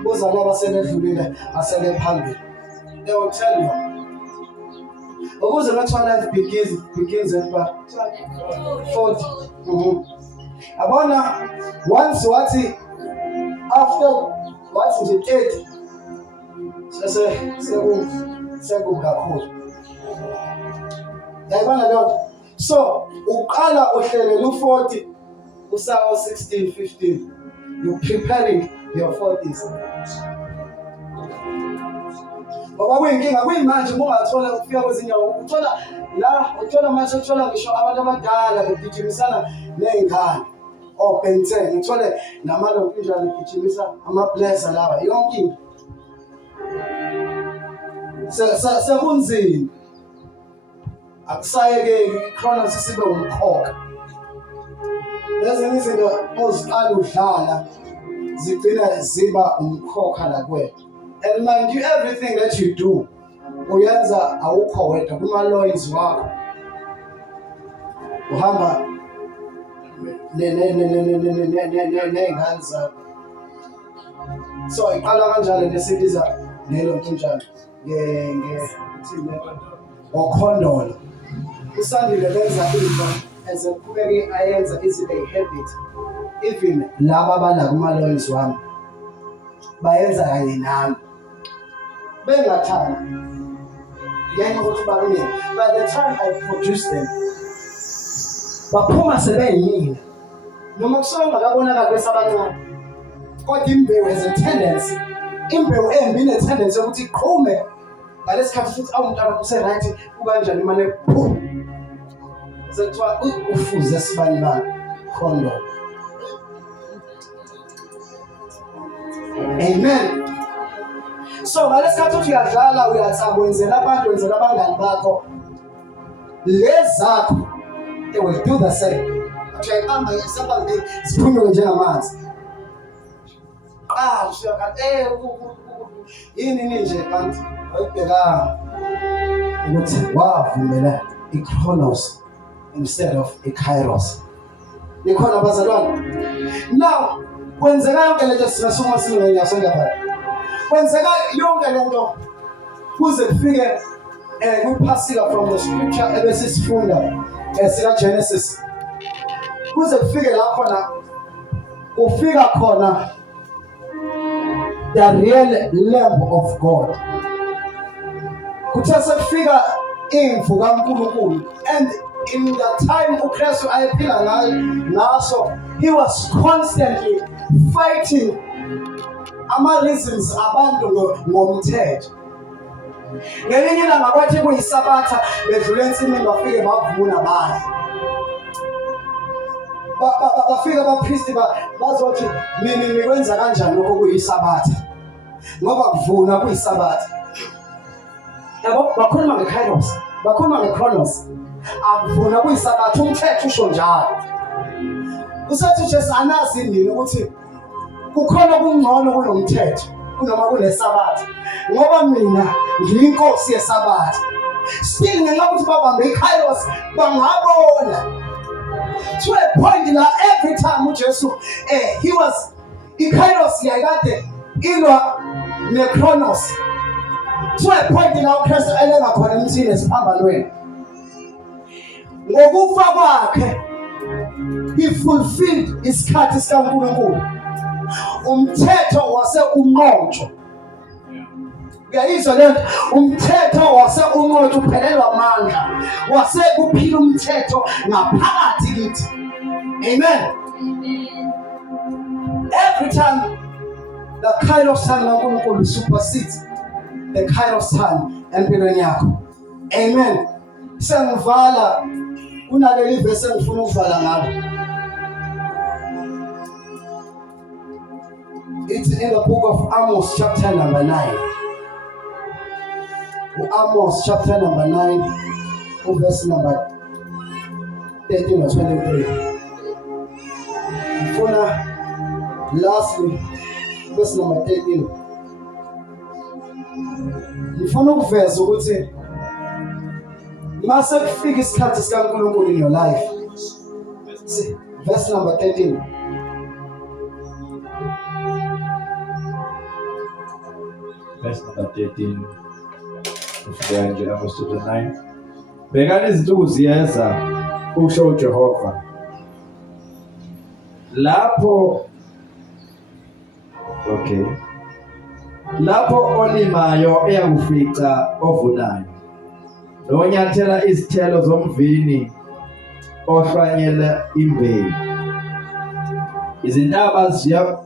kuza laba senedlulile asele phambili. They will tell you. Ukuze natural life begins at 40. Abona once wathi after what's nje 30 sekukakhulu. Yayibona lo. So uqala uhlelela u40 usawa 16 15. You're preparing your 40s. Ngoba kuyinkinga kuyimanje ungathola ukufika kwezinyawo uthola manje uthola ngisho abantu abadala begijimisana nezingane Ben 10 uthole namalonto njalo begijimisa ama-blesser lawa yonke into sekunzima akusayeke iChronos sibe umkhokha. Lezi izinto oziqala udlala zigcina ziba umkhokha la kuwe. And mind you, everything that you do, uyenza awukho wedwa kuma-loins wakho. Uhamba ney'ngane zakho. So iqala kanjalo lesibiza lelo kunjalo ngokhondolo. USandile benza into ezeqhubeke ayenza izibe i-habit. Even laba abala kuma-loins wami bayenza kanye nami. Bengathandi. Ngenxa yokuthi bakuningi. By the time I produce them, baphuma sebeyinini. Noma kusuke ngakabonakala besabancane. Kodwa imbewu has a tendency. Imbewu embi ine-tendency yokuthi iqhume. Ngalesikhathi futhi awumntwana use-right kukanjani imane boom. Sekuthiwa ufuze sibanibani condom. Amen. So ngalesikhathi uthi uyadlala uyathaba wenzela abantu wenzela abangani bakho lezakho they will do the same. Uyaqamba isamba siphunyuke njengamanzi. Ushaka yini nje kanti ayibheka ukuthi wavumela iChronos instead of iKairos. Nikhona bazalwane. Now kwenzeka yonke lento sisasuma singenyasonga phela. Kwenzeka yonke lento kuze kufike kuphasika from the scripture ebesisifunda sika Genesis. Kuze kufike la khona ufika khona the real lamb of God. Kuthe sekufika imvu kaNkulunkulu, and in the time uKristu ayephila ngaso, he was constantly fighting ama-reasons abantu ngomthetho. Ngelinye ilanga kwathi kuyisabatha bedlule ensimini bafike bavuna baye. Bafika abapristi bazothi mina nikwenza kanjani lokho kuyisabatha ngoba kuvuna kuyisabatha. Yabo bakhuluma ngeKairos, bakhuluma ngeChronos. Akuvuna kuyisabatha, umthetho usho njalo. Usathi Jesu anazi indini ukuthi kukhona okungcono kunomthetho kunoma kunesabatha, ngoba mina ngiyinkosi yesabatha. Still ngenxa ukuthi babambe iKairos bangabona to a point la every time uJesu he was iKairos yayikade ilwa neChronos, to a point la uKristu elenga khona emthini esiphambanweni ngokufa kwakhe he fulfilled isikhathi sikaNkulunkulu. Umthetho wase unqotshwa. Uyayizwa lento? Umthetho wase unqotshwa uphelelwa amandla. Wase kuphila umthetho ngaphakathi kithi. Amen. Every time the kairos time kaNkulunkulu supersedes the kairos time empilweni yakho. Amen. Sengivala kunaleli verse engifuna ukuvala ngalo. It's in the book of Amos chapter number 9. Amos chapter number 9 verse number 13 or 23. Ngifuna lastly verse number 13. Ngifuna ukuveza ukuthi mase kufika isikhathi sikaNkulunkulu in your life. See, verse number 13. Verse number 13. Ufika nje Amos chapter 9. Bhekani izinsuku ziyeza usho uJehova. Lapho olimayo eyakufica ovunayo. Nonyathela izithelo zomvini ohlwanyela imbewu. Izintaba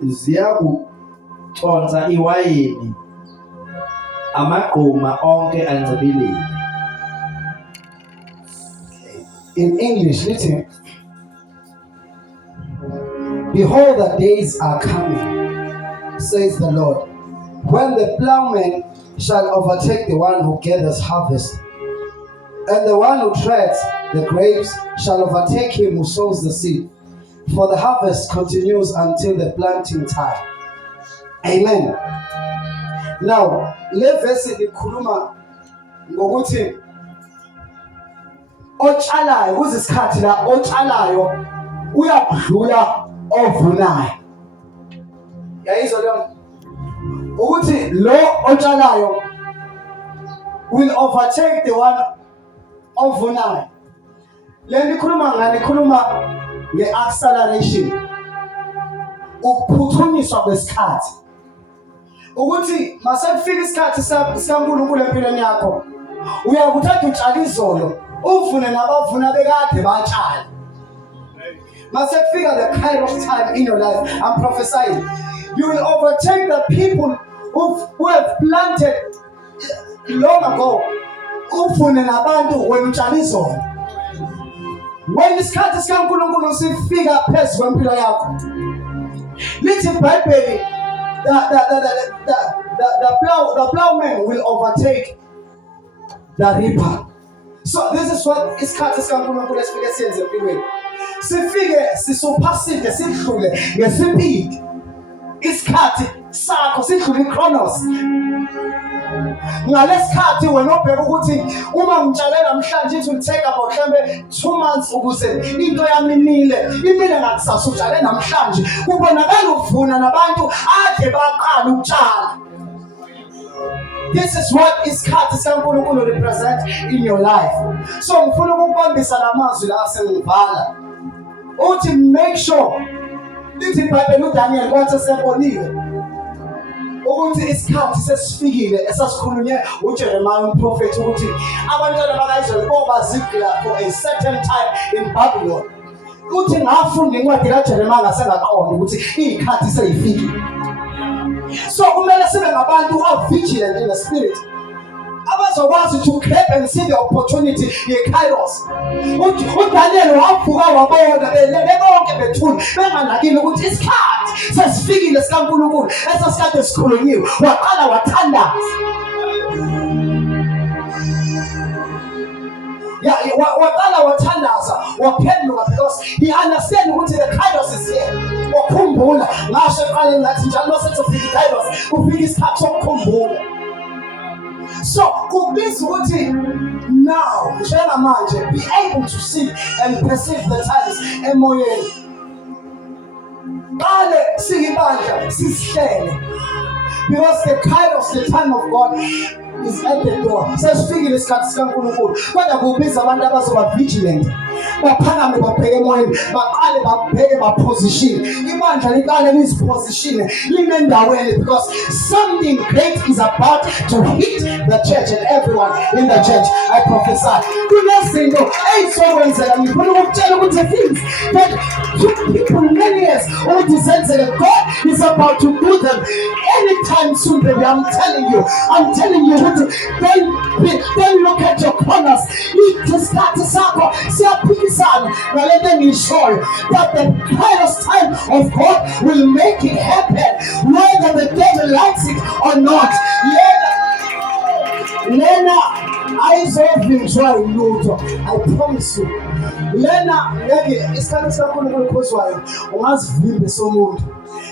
ziyakuconsa iwayini. Amagquma onke ancibilile. In English, listen. Behold, the days are coming, says the Lord, when the plowman shall overtake the one who gathers harvest, and the one who treads the grapes shall overtake him who sows the seed. For the harvest continues until the planting time. Amen. Now, le verse ikhuluma ngokuthi otshalayo kuzisikhathi la otshalayo uyakudlula ovunayo. Yayizwa leyo ukuthi lo otshalayo will overtake the one ovunayo. Le ikhuluma ngani? Ikhuluma nge-acceleration, ukuphuthunyiswa kwesikhathi. Ukuthi masefika isikhathi sikaNkulunkulu empilweni yakho, uyakuthatha utshala izolo uvune nabavuna bekade batshala. Masefika the kairos time in your life, I'm prophesying, you will overtake the people who have planted long ago. Uvune nabantu wena utshala izolo. When isikhathi sikaNkulunkulu sifika phezu kwempilo yakho, lithi iBhayibheli the plowman will overtake the reaper. So this is what isikhathi sikaNkulunkulu esifike siyenze empilweni. Sifike sisuphaside sidlule ngesipidi. Isikhathi sakho sidlule ichronos. Ngalesikhathi wena obheka ukuthi uma ngitshale namhlanje it will take about 2 months ukuze into yami imile ngakusasa utshale namhlanje kubonakala ukuvuna nabantu ade baqala ukutshala. This is what isikhathi sikaNkulunkulu represent in your life. So ngifuna ukubambisa lamazwi la sengivala. Uthi make sure lithi iBhayibheli uDaniel kwathi sebonile ukuthi isikhathi sesifikile esasikhulunye uJeremiah umprofeti ukuthi abantwana bakaIsrael bazigla for a certain time in Babylon. Uthi ngafunda incwadi kaJeremiah ngasengaqonda ukuthi izikhathi seyifikile. So kumele sibe ngabantu vigilant in the spirit. Abazokwazi to grab and see the opportunity ye-kairos. uDaniel wavuka wabona bonke bethuna benganakile ukuthi isikhathi sesifikile sikaNkulunkulu esasikade sikhulunyiwe. Waqala wathandaza. Waqala wathandaza waphendula because he understand ukuthi the kairos is here. Wakhumbula ngasho eqaleni ngathi njalo masezofika i-kairos ufika isikhathi sokukhumbula. So kubizwa ukuthi now njengamanje be able to see and perceive the times emoyeni. Qale siyibandla sisihlele because the kairos, the time of God, is at the door. Sesifikile isikhathi sikaNkulunkulu. Kodwa kubiza abantu abazoba vigilant. Baphakame babheke emoyeni, baqale babheke baposition. Ibandla liqale liziposition limendaweni because something great is about to hit the church and everyone in the church. I prophesy. Kunezinto ezizokwenzeka ngifuna ukutshela ukuthi things that took people many years ukuthi zenzeke. God is about to do them anytime soon, baby. I'm telling you ukuthi don't look at your corners. Isikhathi sakho siyaphikisana nalento engishoyo, but the Kairos time of God will make it happen whether the devil likes it or not. Lena ayizovinjwa ilutho. I promise you. Lena ngeke isikhathi sikaNkulunkulu khoswayo ungazivimbe somuntu.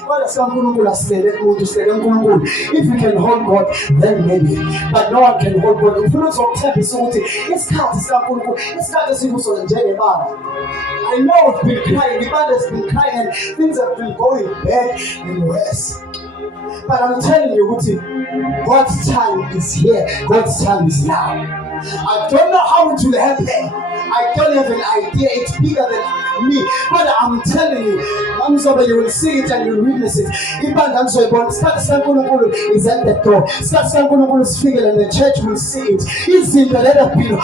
Kodwa sikaNkulunkulu asele umuntu sele uNkulunkulu. If you can hold God, then maybe. But no one can hold God. Ufuna ukuthembisa ukuthi isikhathi sikaNkulunkulu, isikhathi esibuso njengebala. I know it's been crying, the band has been crying, and things have been going bad and worse. But I'm telling you, God's time is here. God's time is now. I don't know how it will happen. I don't have an idea. It's bigger than me. But I'm telling you, Mzobe, you will see it and you will witness it. Ibandla Mzobe, isikhathi sikaNkulunkulu is at the door. Isikhathi sikaNkulunkulu sifikile and the church will see it. Izinto that have been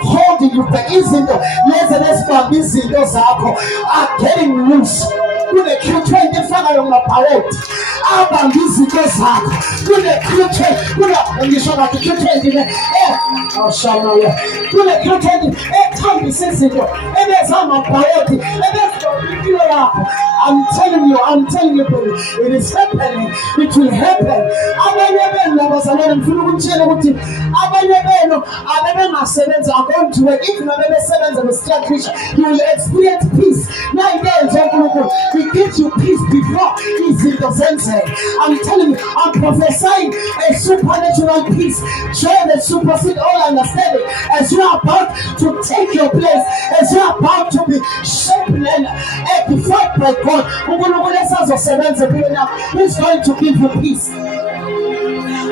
holding you back, izinto lezi nezibamba izinto zakho are getting loose. Kune Q20 efanayo ngaphalethe abamba izinto zakho. Kune Q20 ngisho ngathi Q20 awushamaya. Kune Q20 ethambisa izinto ebezama phakathi ebezobikile yakho. I'm telling you, baby, it is happening. It will happen. Abanye benu labazalwane ngifuna ukutshela ukuthi abanye benu abebengasebenzi are going to work. If nabebesebenza ngestrategy, you will experience peace. Now into uNkulunkulu, He gives you peace before izinto zenzeke. I'm telling you, I'm prophesying a supernatural peace, joy that supersedes all understanding. As you are about to take your place, as you are about to be shaped and edified by God, uNkulunkulu esazosebenza empilweni yakho, He's going to give you peace.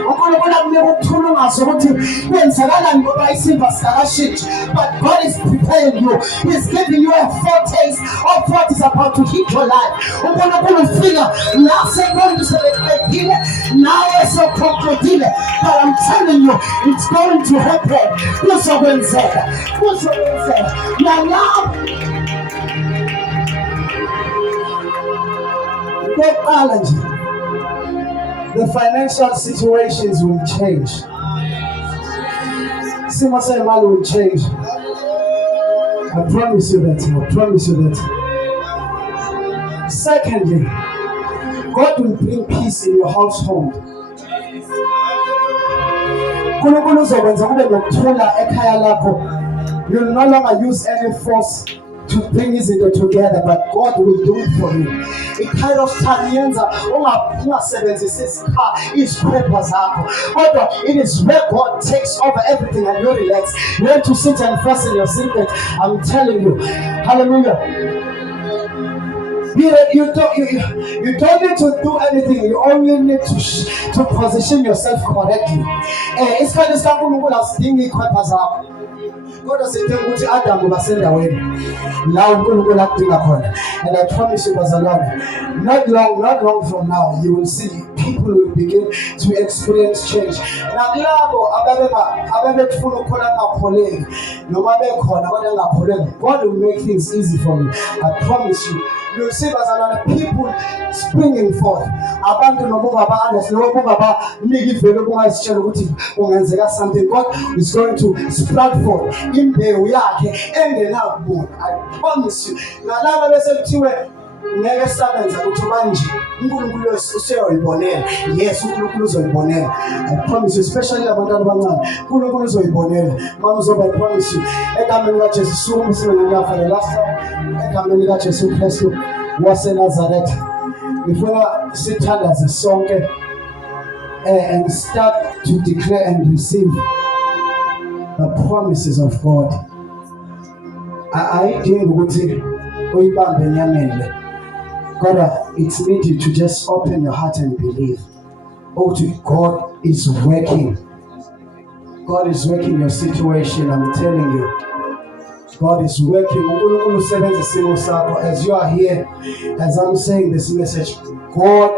uNkulunkulu akunika ukuthulungaza ukuthi kwenzakalani ngoba isimba sikakashintshi, but God is preparing you. He's giving you a foretaste of what is about to hit your life. uNkulunkulu ufika la sekonto sebeqedile nawe sokonkludile, but I'm telling you, it's going to happen. Kuzokwenzeka. Now the financial situations will change. Simo semali will change. I promise you that. Secondly, God will bring peace in your household. uNkulunkulu uzokwenza kube nokuthula ekhaya lakho. You will no longer use any force to bring izinto together, but God will do it for you. iKairos time yenza ungasebenzisi izikhwepha zakho, kodwa it is where God takes over everything and you relax. You have to sit and fasten your seatbelt. I'm telling you, hallelujah. You don't need to do anything. You only need to position yourself correctly. Isikhathi sikaNkulunkulu asidingi ikhwepha zakho. Kodwa sithe ukuthi Adamu basendaweni la uNkulunkulu akudinga khona. And I promise you, bazalwane, not long from now, you will see people will begin to experience change. Nakulabo ababekufuna ukukhola ngapholeki noma bekhona kodwa ngapholeki, God will make things easy for you. I promise you. You see, bazalwane, people springing forth. Abantu nobungaba niki vele kungazitshela ukuthi kungenzeka something. God is going to sprout forth imbewu yakhe engenakubona. I promise you. Nalaba bese kuthiwe ngeke sabenza ukuthi manje uNkulunkulu useyoyibonela. Yes, uNkulunkulu uzoyibonela. I promise you, especially abantu abancane, uNkulunkulu uzoyibonela. Mzobe, I promise you. Egameni kaJesu suku sinengafa the last time. Egameni kaJesu Kristu waseNazaretha. Ngifuna sithandaze sonke and start to declare and receive the promises of God. Ayidingi ukuthi uyibambe enyameni. God, it's needed to just open your heart and believe. Oh, God is working God is working your situation. I'm telling you. God is working. uNkulunkulu usebenza isimo sakho. As you are here, as I'm saying this message, God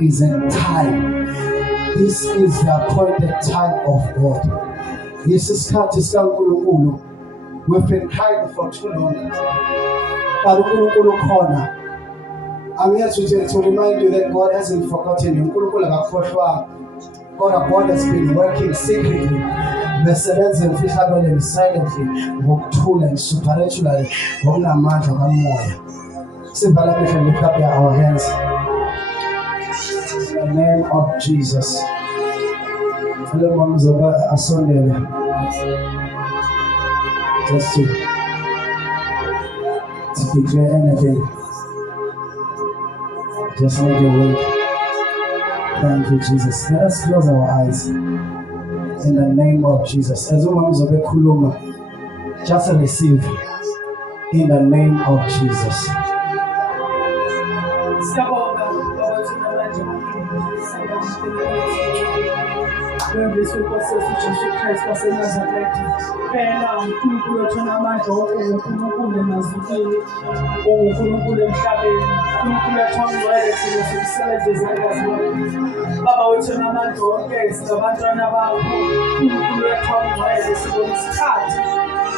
is in time. This is the appointed time of God. This is iSkhathi sikaNkulunkulu. We've been crying for too long. But uNkulunkulu khona. I'm here to remind you that God hasn't forgotten you. uNkulunkulu akakhohlwanga. God has been working secretly. Besebenza emfihlakelweni silently, ngokuthula and supernaturally, ngokunamandla kamoya. Sivala amehlo, lift up our hands. In the name of Jesus. Sandile Mzobe asondele. Just to declare anything. Just make your way. Thank you, Jesus. Let us close our eyes. In the name of Jesus. As Mzobe khuluma, just receive. In the name of Jesus. Jesu Kristu waseNazaretha, phela uNkulunkulu othona amandla wonke, uNkulunkulu emazulwini, uNkulunkulu emhlabeni, uNkulunkulu ethongcwele thina sikusebenzisa izandla zakho. Baba wethu onamandla wonke, singabantwana bakho, uNkulunkulu ethongcwele, sibona isikhathi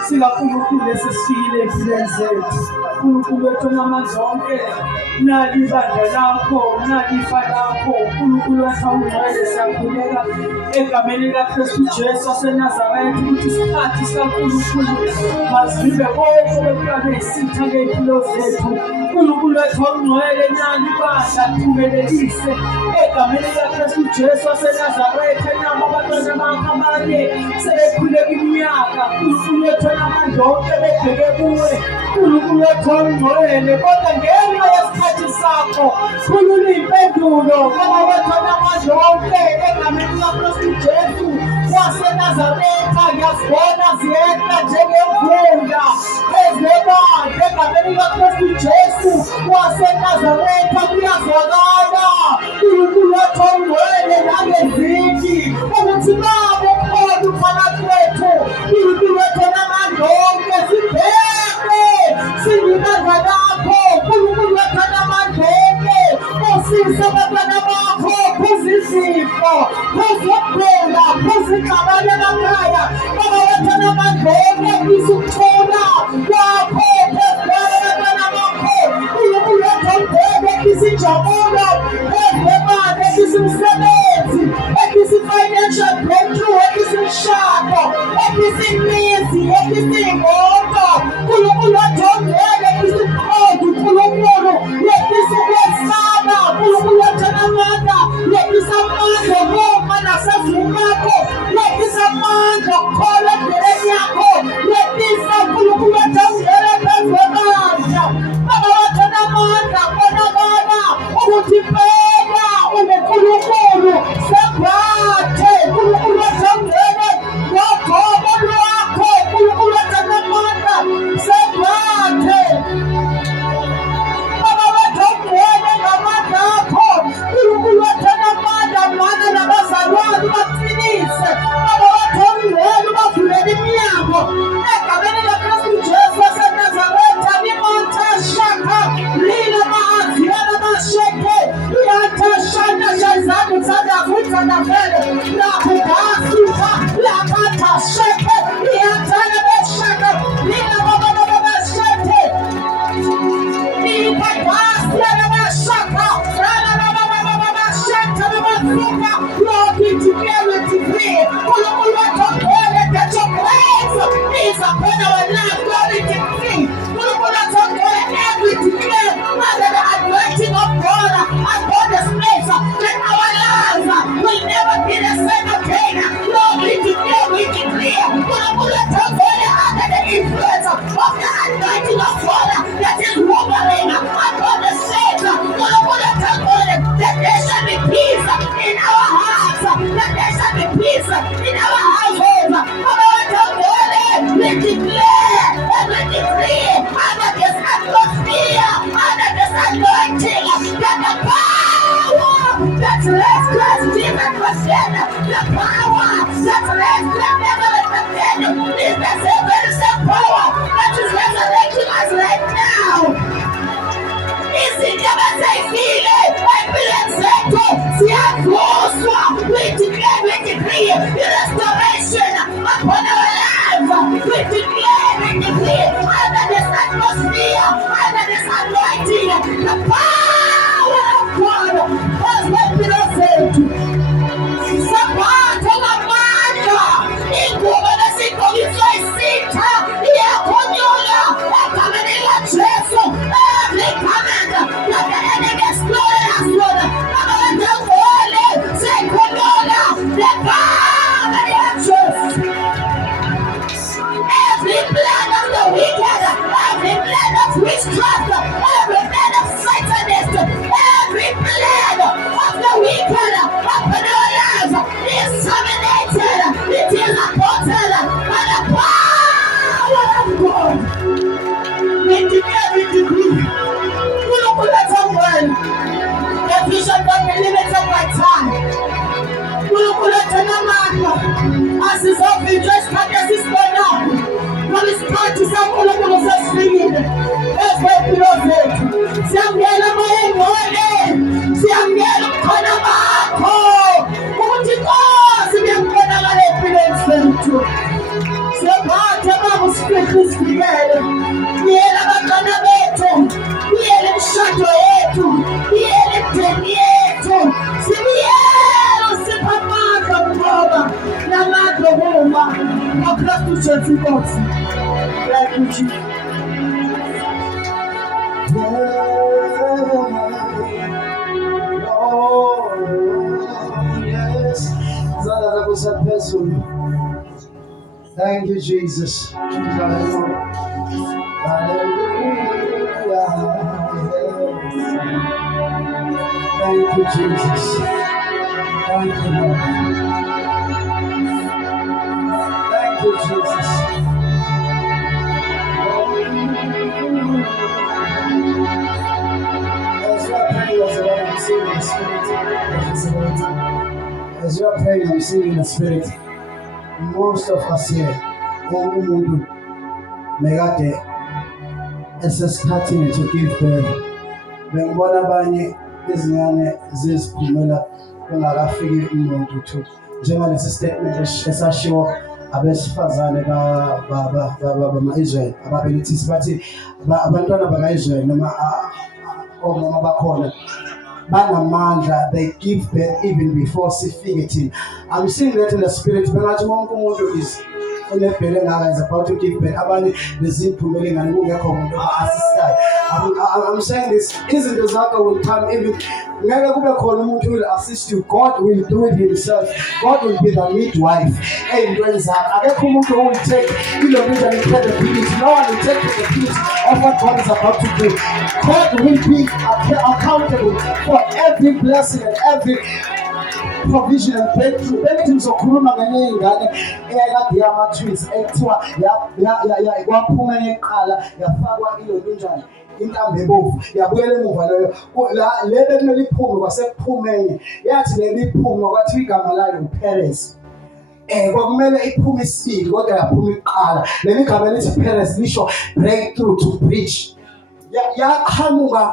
sikaNkulunkulu esisifikile empilweni zethu. uNkulunkulu wethu onamandla wonke, nali ibandla lakho, nali ifa lakho, uNkulunkulu ethongcwele, siyakhuleka egameni likaKristu Jesu waseNazaretha ukuthi isikhathi sikaNkulunkulu mazibe konke obekade isitha ngey'mpilo zethu. uNkulunkulu ethongcwele, nali ibandla phumelelise egameni likaKristu Jesu waseNazaretha. Nabo abantwana bakho abanye sebekhuleka iminyaka, uNkulunkulu wethu onamandla wonke bebheke kuwe, uNkulunkulu ethongcwele, kodwa ngenxa yesikhathi sakho khulula iy'mpendulo. Baba wethu onamandla wonke egameni likaKristu Jesu waseNazaretha, ngiyazibona ziyehla njengemvula ezebandla egameni likaKristu Jesu waseNazaretha. Kuyazwakala uNkulunkulu ethongcwele nangeziki ukuthi nabo khona phakathi kwethu. uNkulunkulu wethu onamandla wonke, sibheke siyibandla lakho. uNkulunkulu wethu onamandla wonke, usise abantwana bakho phuza izifo, phuza ukugula, phuza ingxabano emakhaya. Baba wethu onamandla wonke, phuza ukuthula kwakho phezu kwabantwana bakho. uNkulunkulu wethu ongcwele, phuza injabulo phezu kwemali, phuza umsebenzi, phuza i-financial breakthrough, phuza imishado, phuza imizi, phuza iy'moto. uNkulunkulu wethu ongcwele, phuza ubuqotho. uNkulunkulu phuza ukwesaba. uNkulunkulu wethu onamandla, phuza amandla okuma nasezulwini lakho, phuza amandla okukholwa endleleni yakho, phuza uNkulunkulu wethu ongcwele phezu kwamandla. Baba wethu onamandla, bonakala ukuthi impela uNkulunkulu. Segwathe uNkulunkulu wethu ongcwele ngogobo lwakho. uNkulunkulu wethu onamandla, segwathe Baba wethu ongcwele ngamandla akho. uNkulunkulu wethu onamandla, mana nabazalwane ubaqinise. Baba wethu ongcwele, ubavulele iminyango egameni likaKristu Jesu waseNazaretha. Limanta shaka lila maaziyana masheke lianta shana shazanu tanda vele nakudasuka lakata sheke liantana beshaka lila baba sheke Lord, we declare and decree, uNkulunkulu wethu ongcwele, that your grace is upon our lives. Lord, we decree, uNkulunkulu wethu ongcwele, and we declare under the anointing of God upon this place, that our lives will never be the same again. Lord, we declare, uNkulunkulu wethu ongcwele, under the influence of the anointing of God that is hovering upon the saints. uNkulunkulu wethu ongcwele, that there shall be peace in our hearts, that there shall be peace in our households. Baba wethu ongcwele, we declare and we decree under this atmosphere, under this anointing, that the power that rests the power that raised the devil and the dead is the same power that is resurrecting us right now. Isinyamazekile empilweni zethu siyaguswa. We declare, we decree restoration upon our lives. We declare, we decree under this atmosphere, under this anointing, the power of God has empilweni zethu. Saphatha ngamandla ingubo lesigqokiswe isitha iyakhonyola egameni likaJesu. Every command that the enemy explored us with, sekhonyola the power of Jesus. Every plan of the wicked, every plan of witchcraft, every plan of Satanist, every plan of the wicked upon our lives is terminated. It is aborted by the power of God. We declare, we decree. Nkulunkulu ethembweni, the vision that we limited by time. Nkulunkulu ethenamandla, asizovinjwa isikhathi esisibonayo. Isikhathi saNkulunkulu sesifikile ezimpilo zethu. Siyamukela moya engcwele, siyamukela ubukhona bakho ukuthi Nkosi kuyakubonakala empilweni zethu. Siyaphatha Baba usifihle usivikele. Buyela abantwana bethu, buyela imishado yethu, buyela imindeni yethu. Sibuyela usipha amandla ngoba namandla okuma ngoKristu Jesu Nkosi. Thank you, Jesus. Yes. Izandla zakho ziphezulu. Thank you, Jesus. Hallelujah. Thank you, Jesus. Thank you, Lord. Thank you, Jesus. As you are praying, I'm seeing in the spirit. Most of us here, umuntu mekade eseskhathini to give birth. Bengibona abanye izingane ziziphumela bengakafiki umuntu to njengalesi statement esashiwo abesifazane bama-Israel ababelethisi bathi abantwana baka-Israel noma omama bakhona banamandla, they give birth even before sifike thina. I'm seeing that in the spirit. Bengathi wonke umuntu is unebhele ngaka is about to give birth. Abanye beziphumele ngani kungekho umuntu assistant. I'm saying this, izinto zakho will come even ngeke kube khona umuntu will assist you. God will do it himself. God will be the midwife. Eyintweni zakho akekho umuntu who will take responsibility. No one will take responsibility of what God is about to do. God will be accountable for every blessing and every provision and breakthrough. Bengithi ngizokhuluma ngenye ingane eyayikade yama-twins ekuthiwa kwaphuma eyokuqala yafakwa ilolunjani intambo ebovu yabuyela emuva leyo le bekumele iphume kwasekuphumene yathi le iphume kwathiwa igama layo uPerez. Kwakumele iphume isibili kodwa yaphuma iqala. Leli gama lithi Perez lisho breakthrough to preach. Yaqhamuka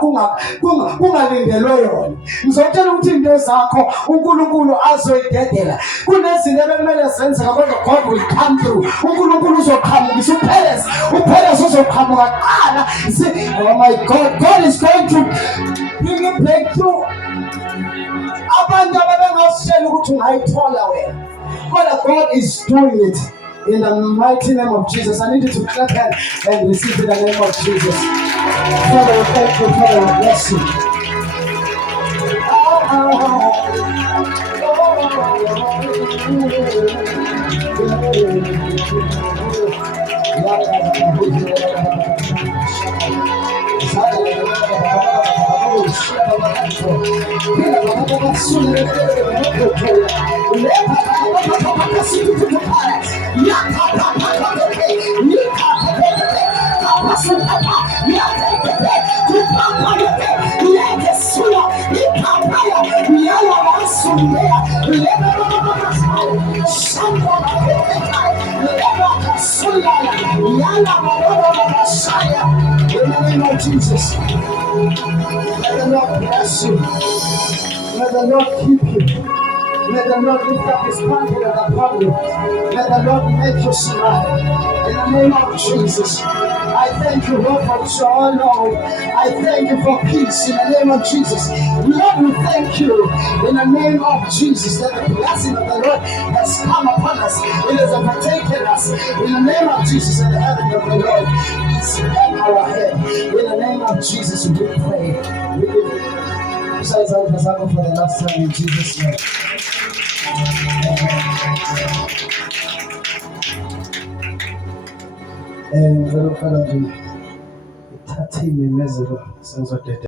kungalindelwe yona. Ngizotshela ukuthi into zakho uNkulunkulu azoyidedela. Kunezinto ebekumele zenzeka kodwa God will come through. uNkulunkulu uzoqhamukisa uPerez uzoqhamuka qala. Oh my God, God is going to bring a breakthrough. Abantu ababengawusishela ukuthi ungayithola wena. But God is doing it in the mighty name of Jesus. I need you to clap and receive in the name of Jesus. Father, thank you. Father, bless you. the name of Jesus, may the Lord bless you. May the Lord keep you. May the Lord lift up his countenance upon you. May the Lord make you smile. In the name of Jesus, I thank you, Lord, for joy, Lord. I thank you for peace in the name of Jesus. Lord, we thank you in the name of Jesus that the blessing of the Lord has come upon us. It has overtaken us. In the name of Jesus, and the heaven of the Lord is at our head. In the name of Jesus, we pray. We give you besides our for the last time in Jesus' name. Ngicela ukufaka nje 30 minutes senzo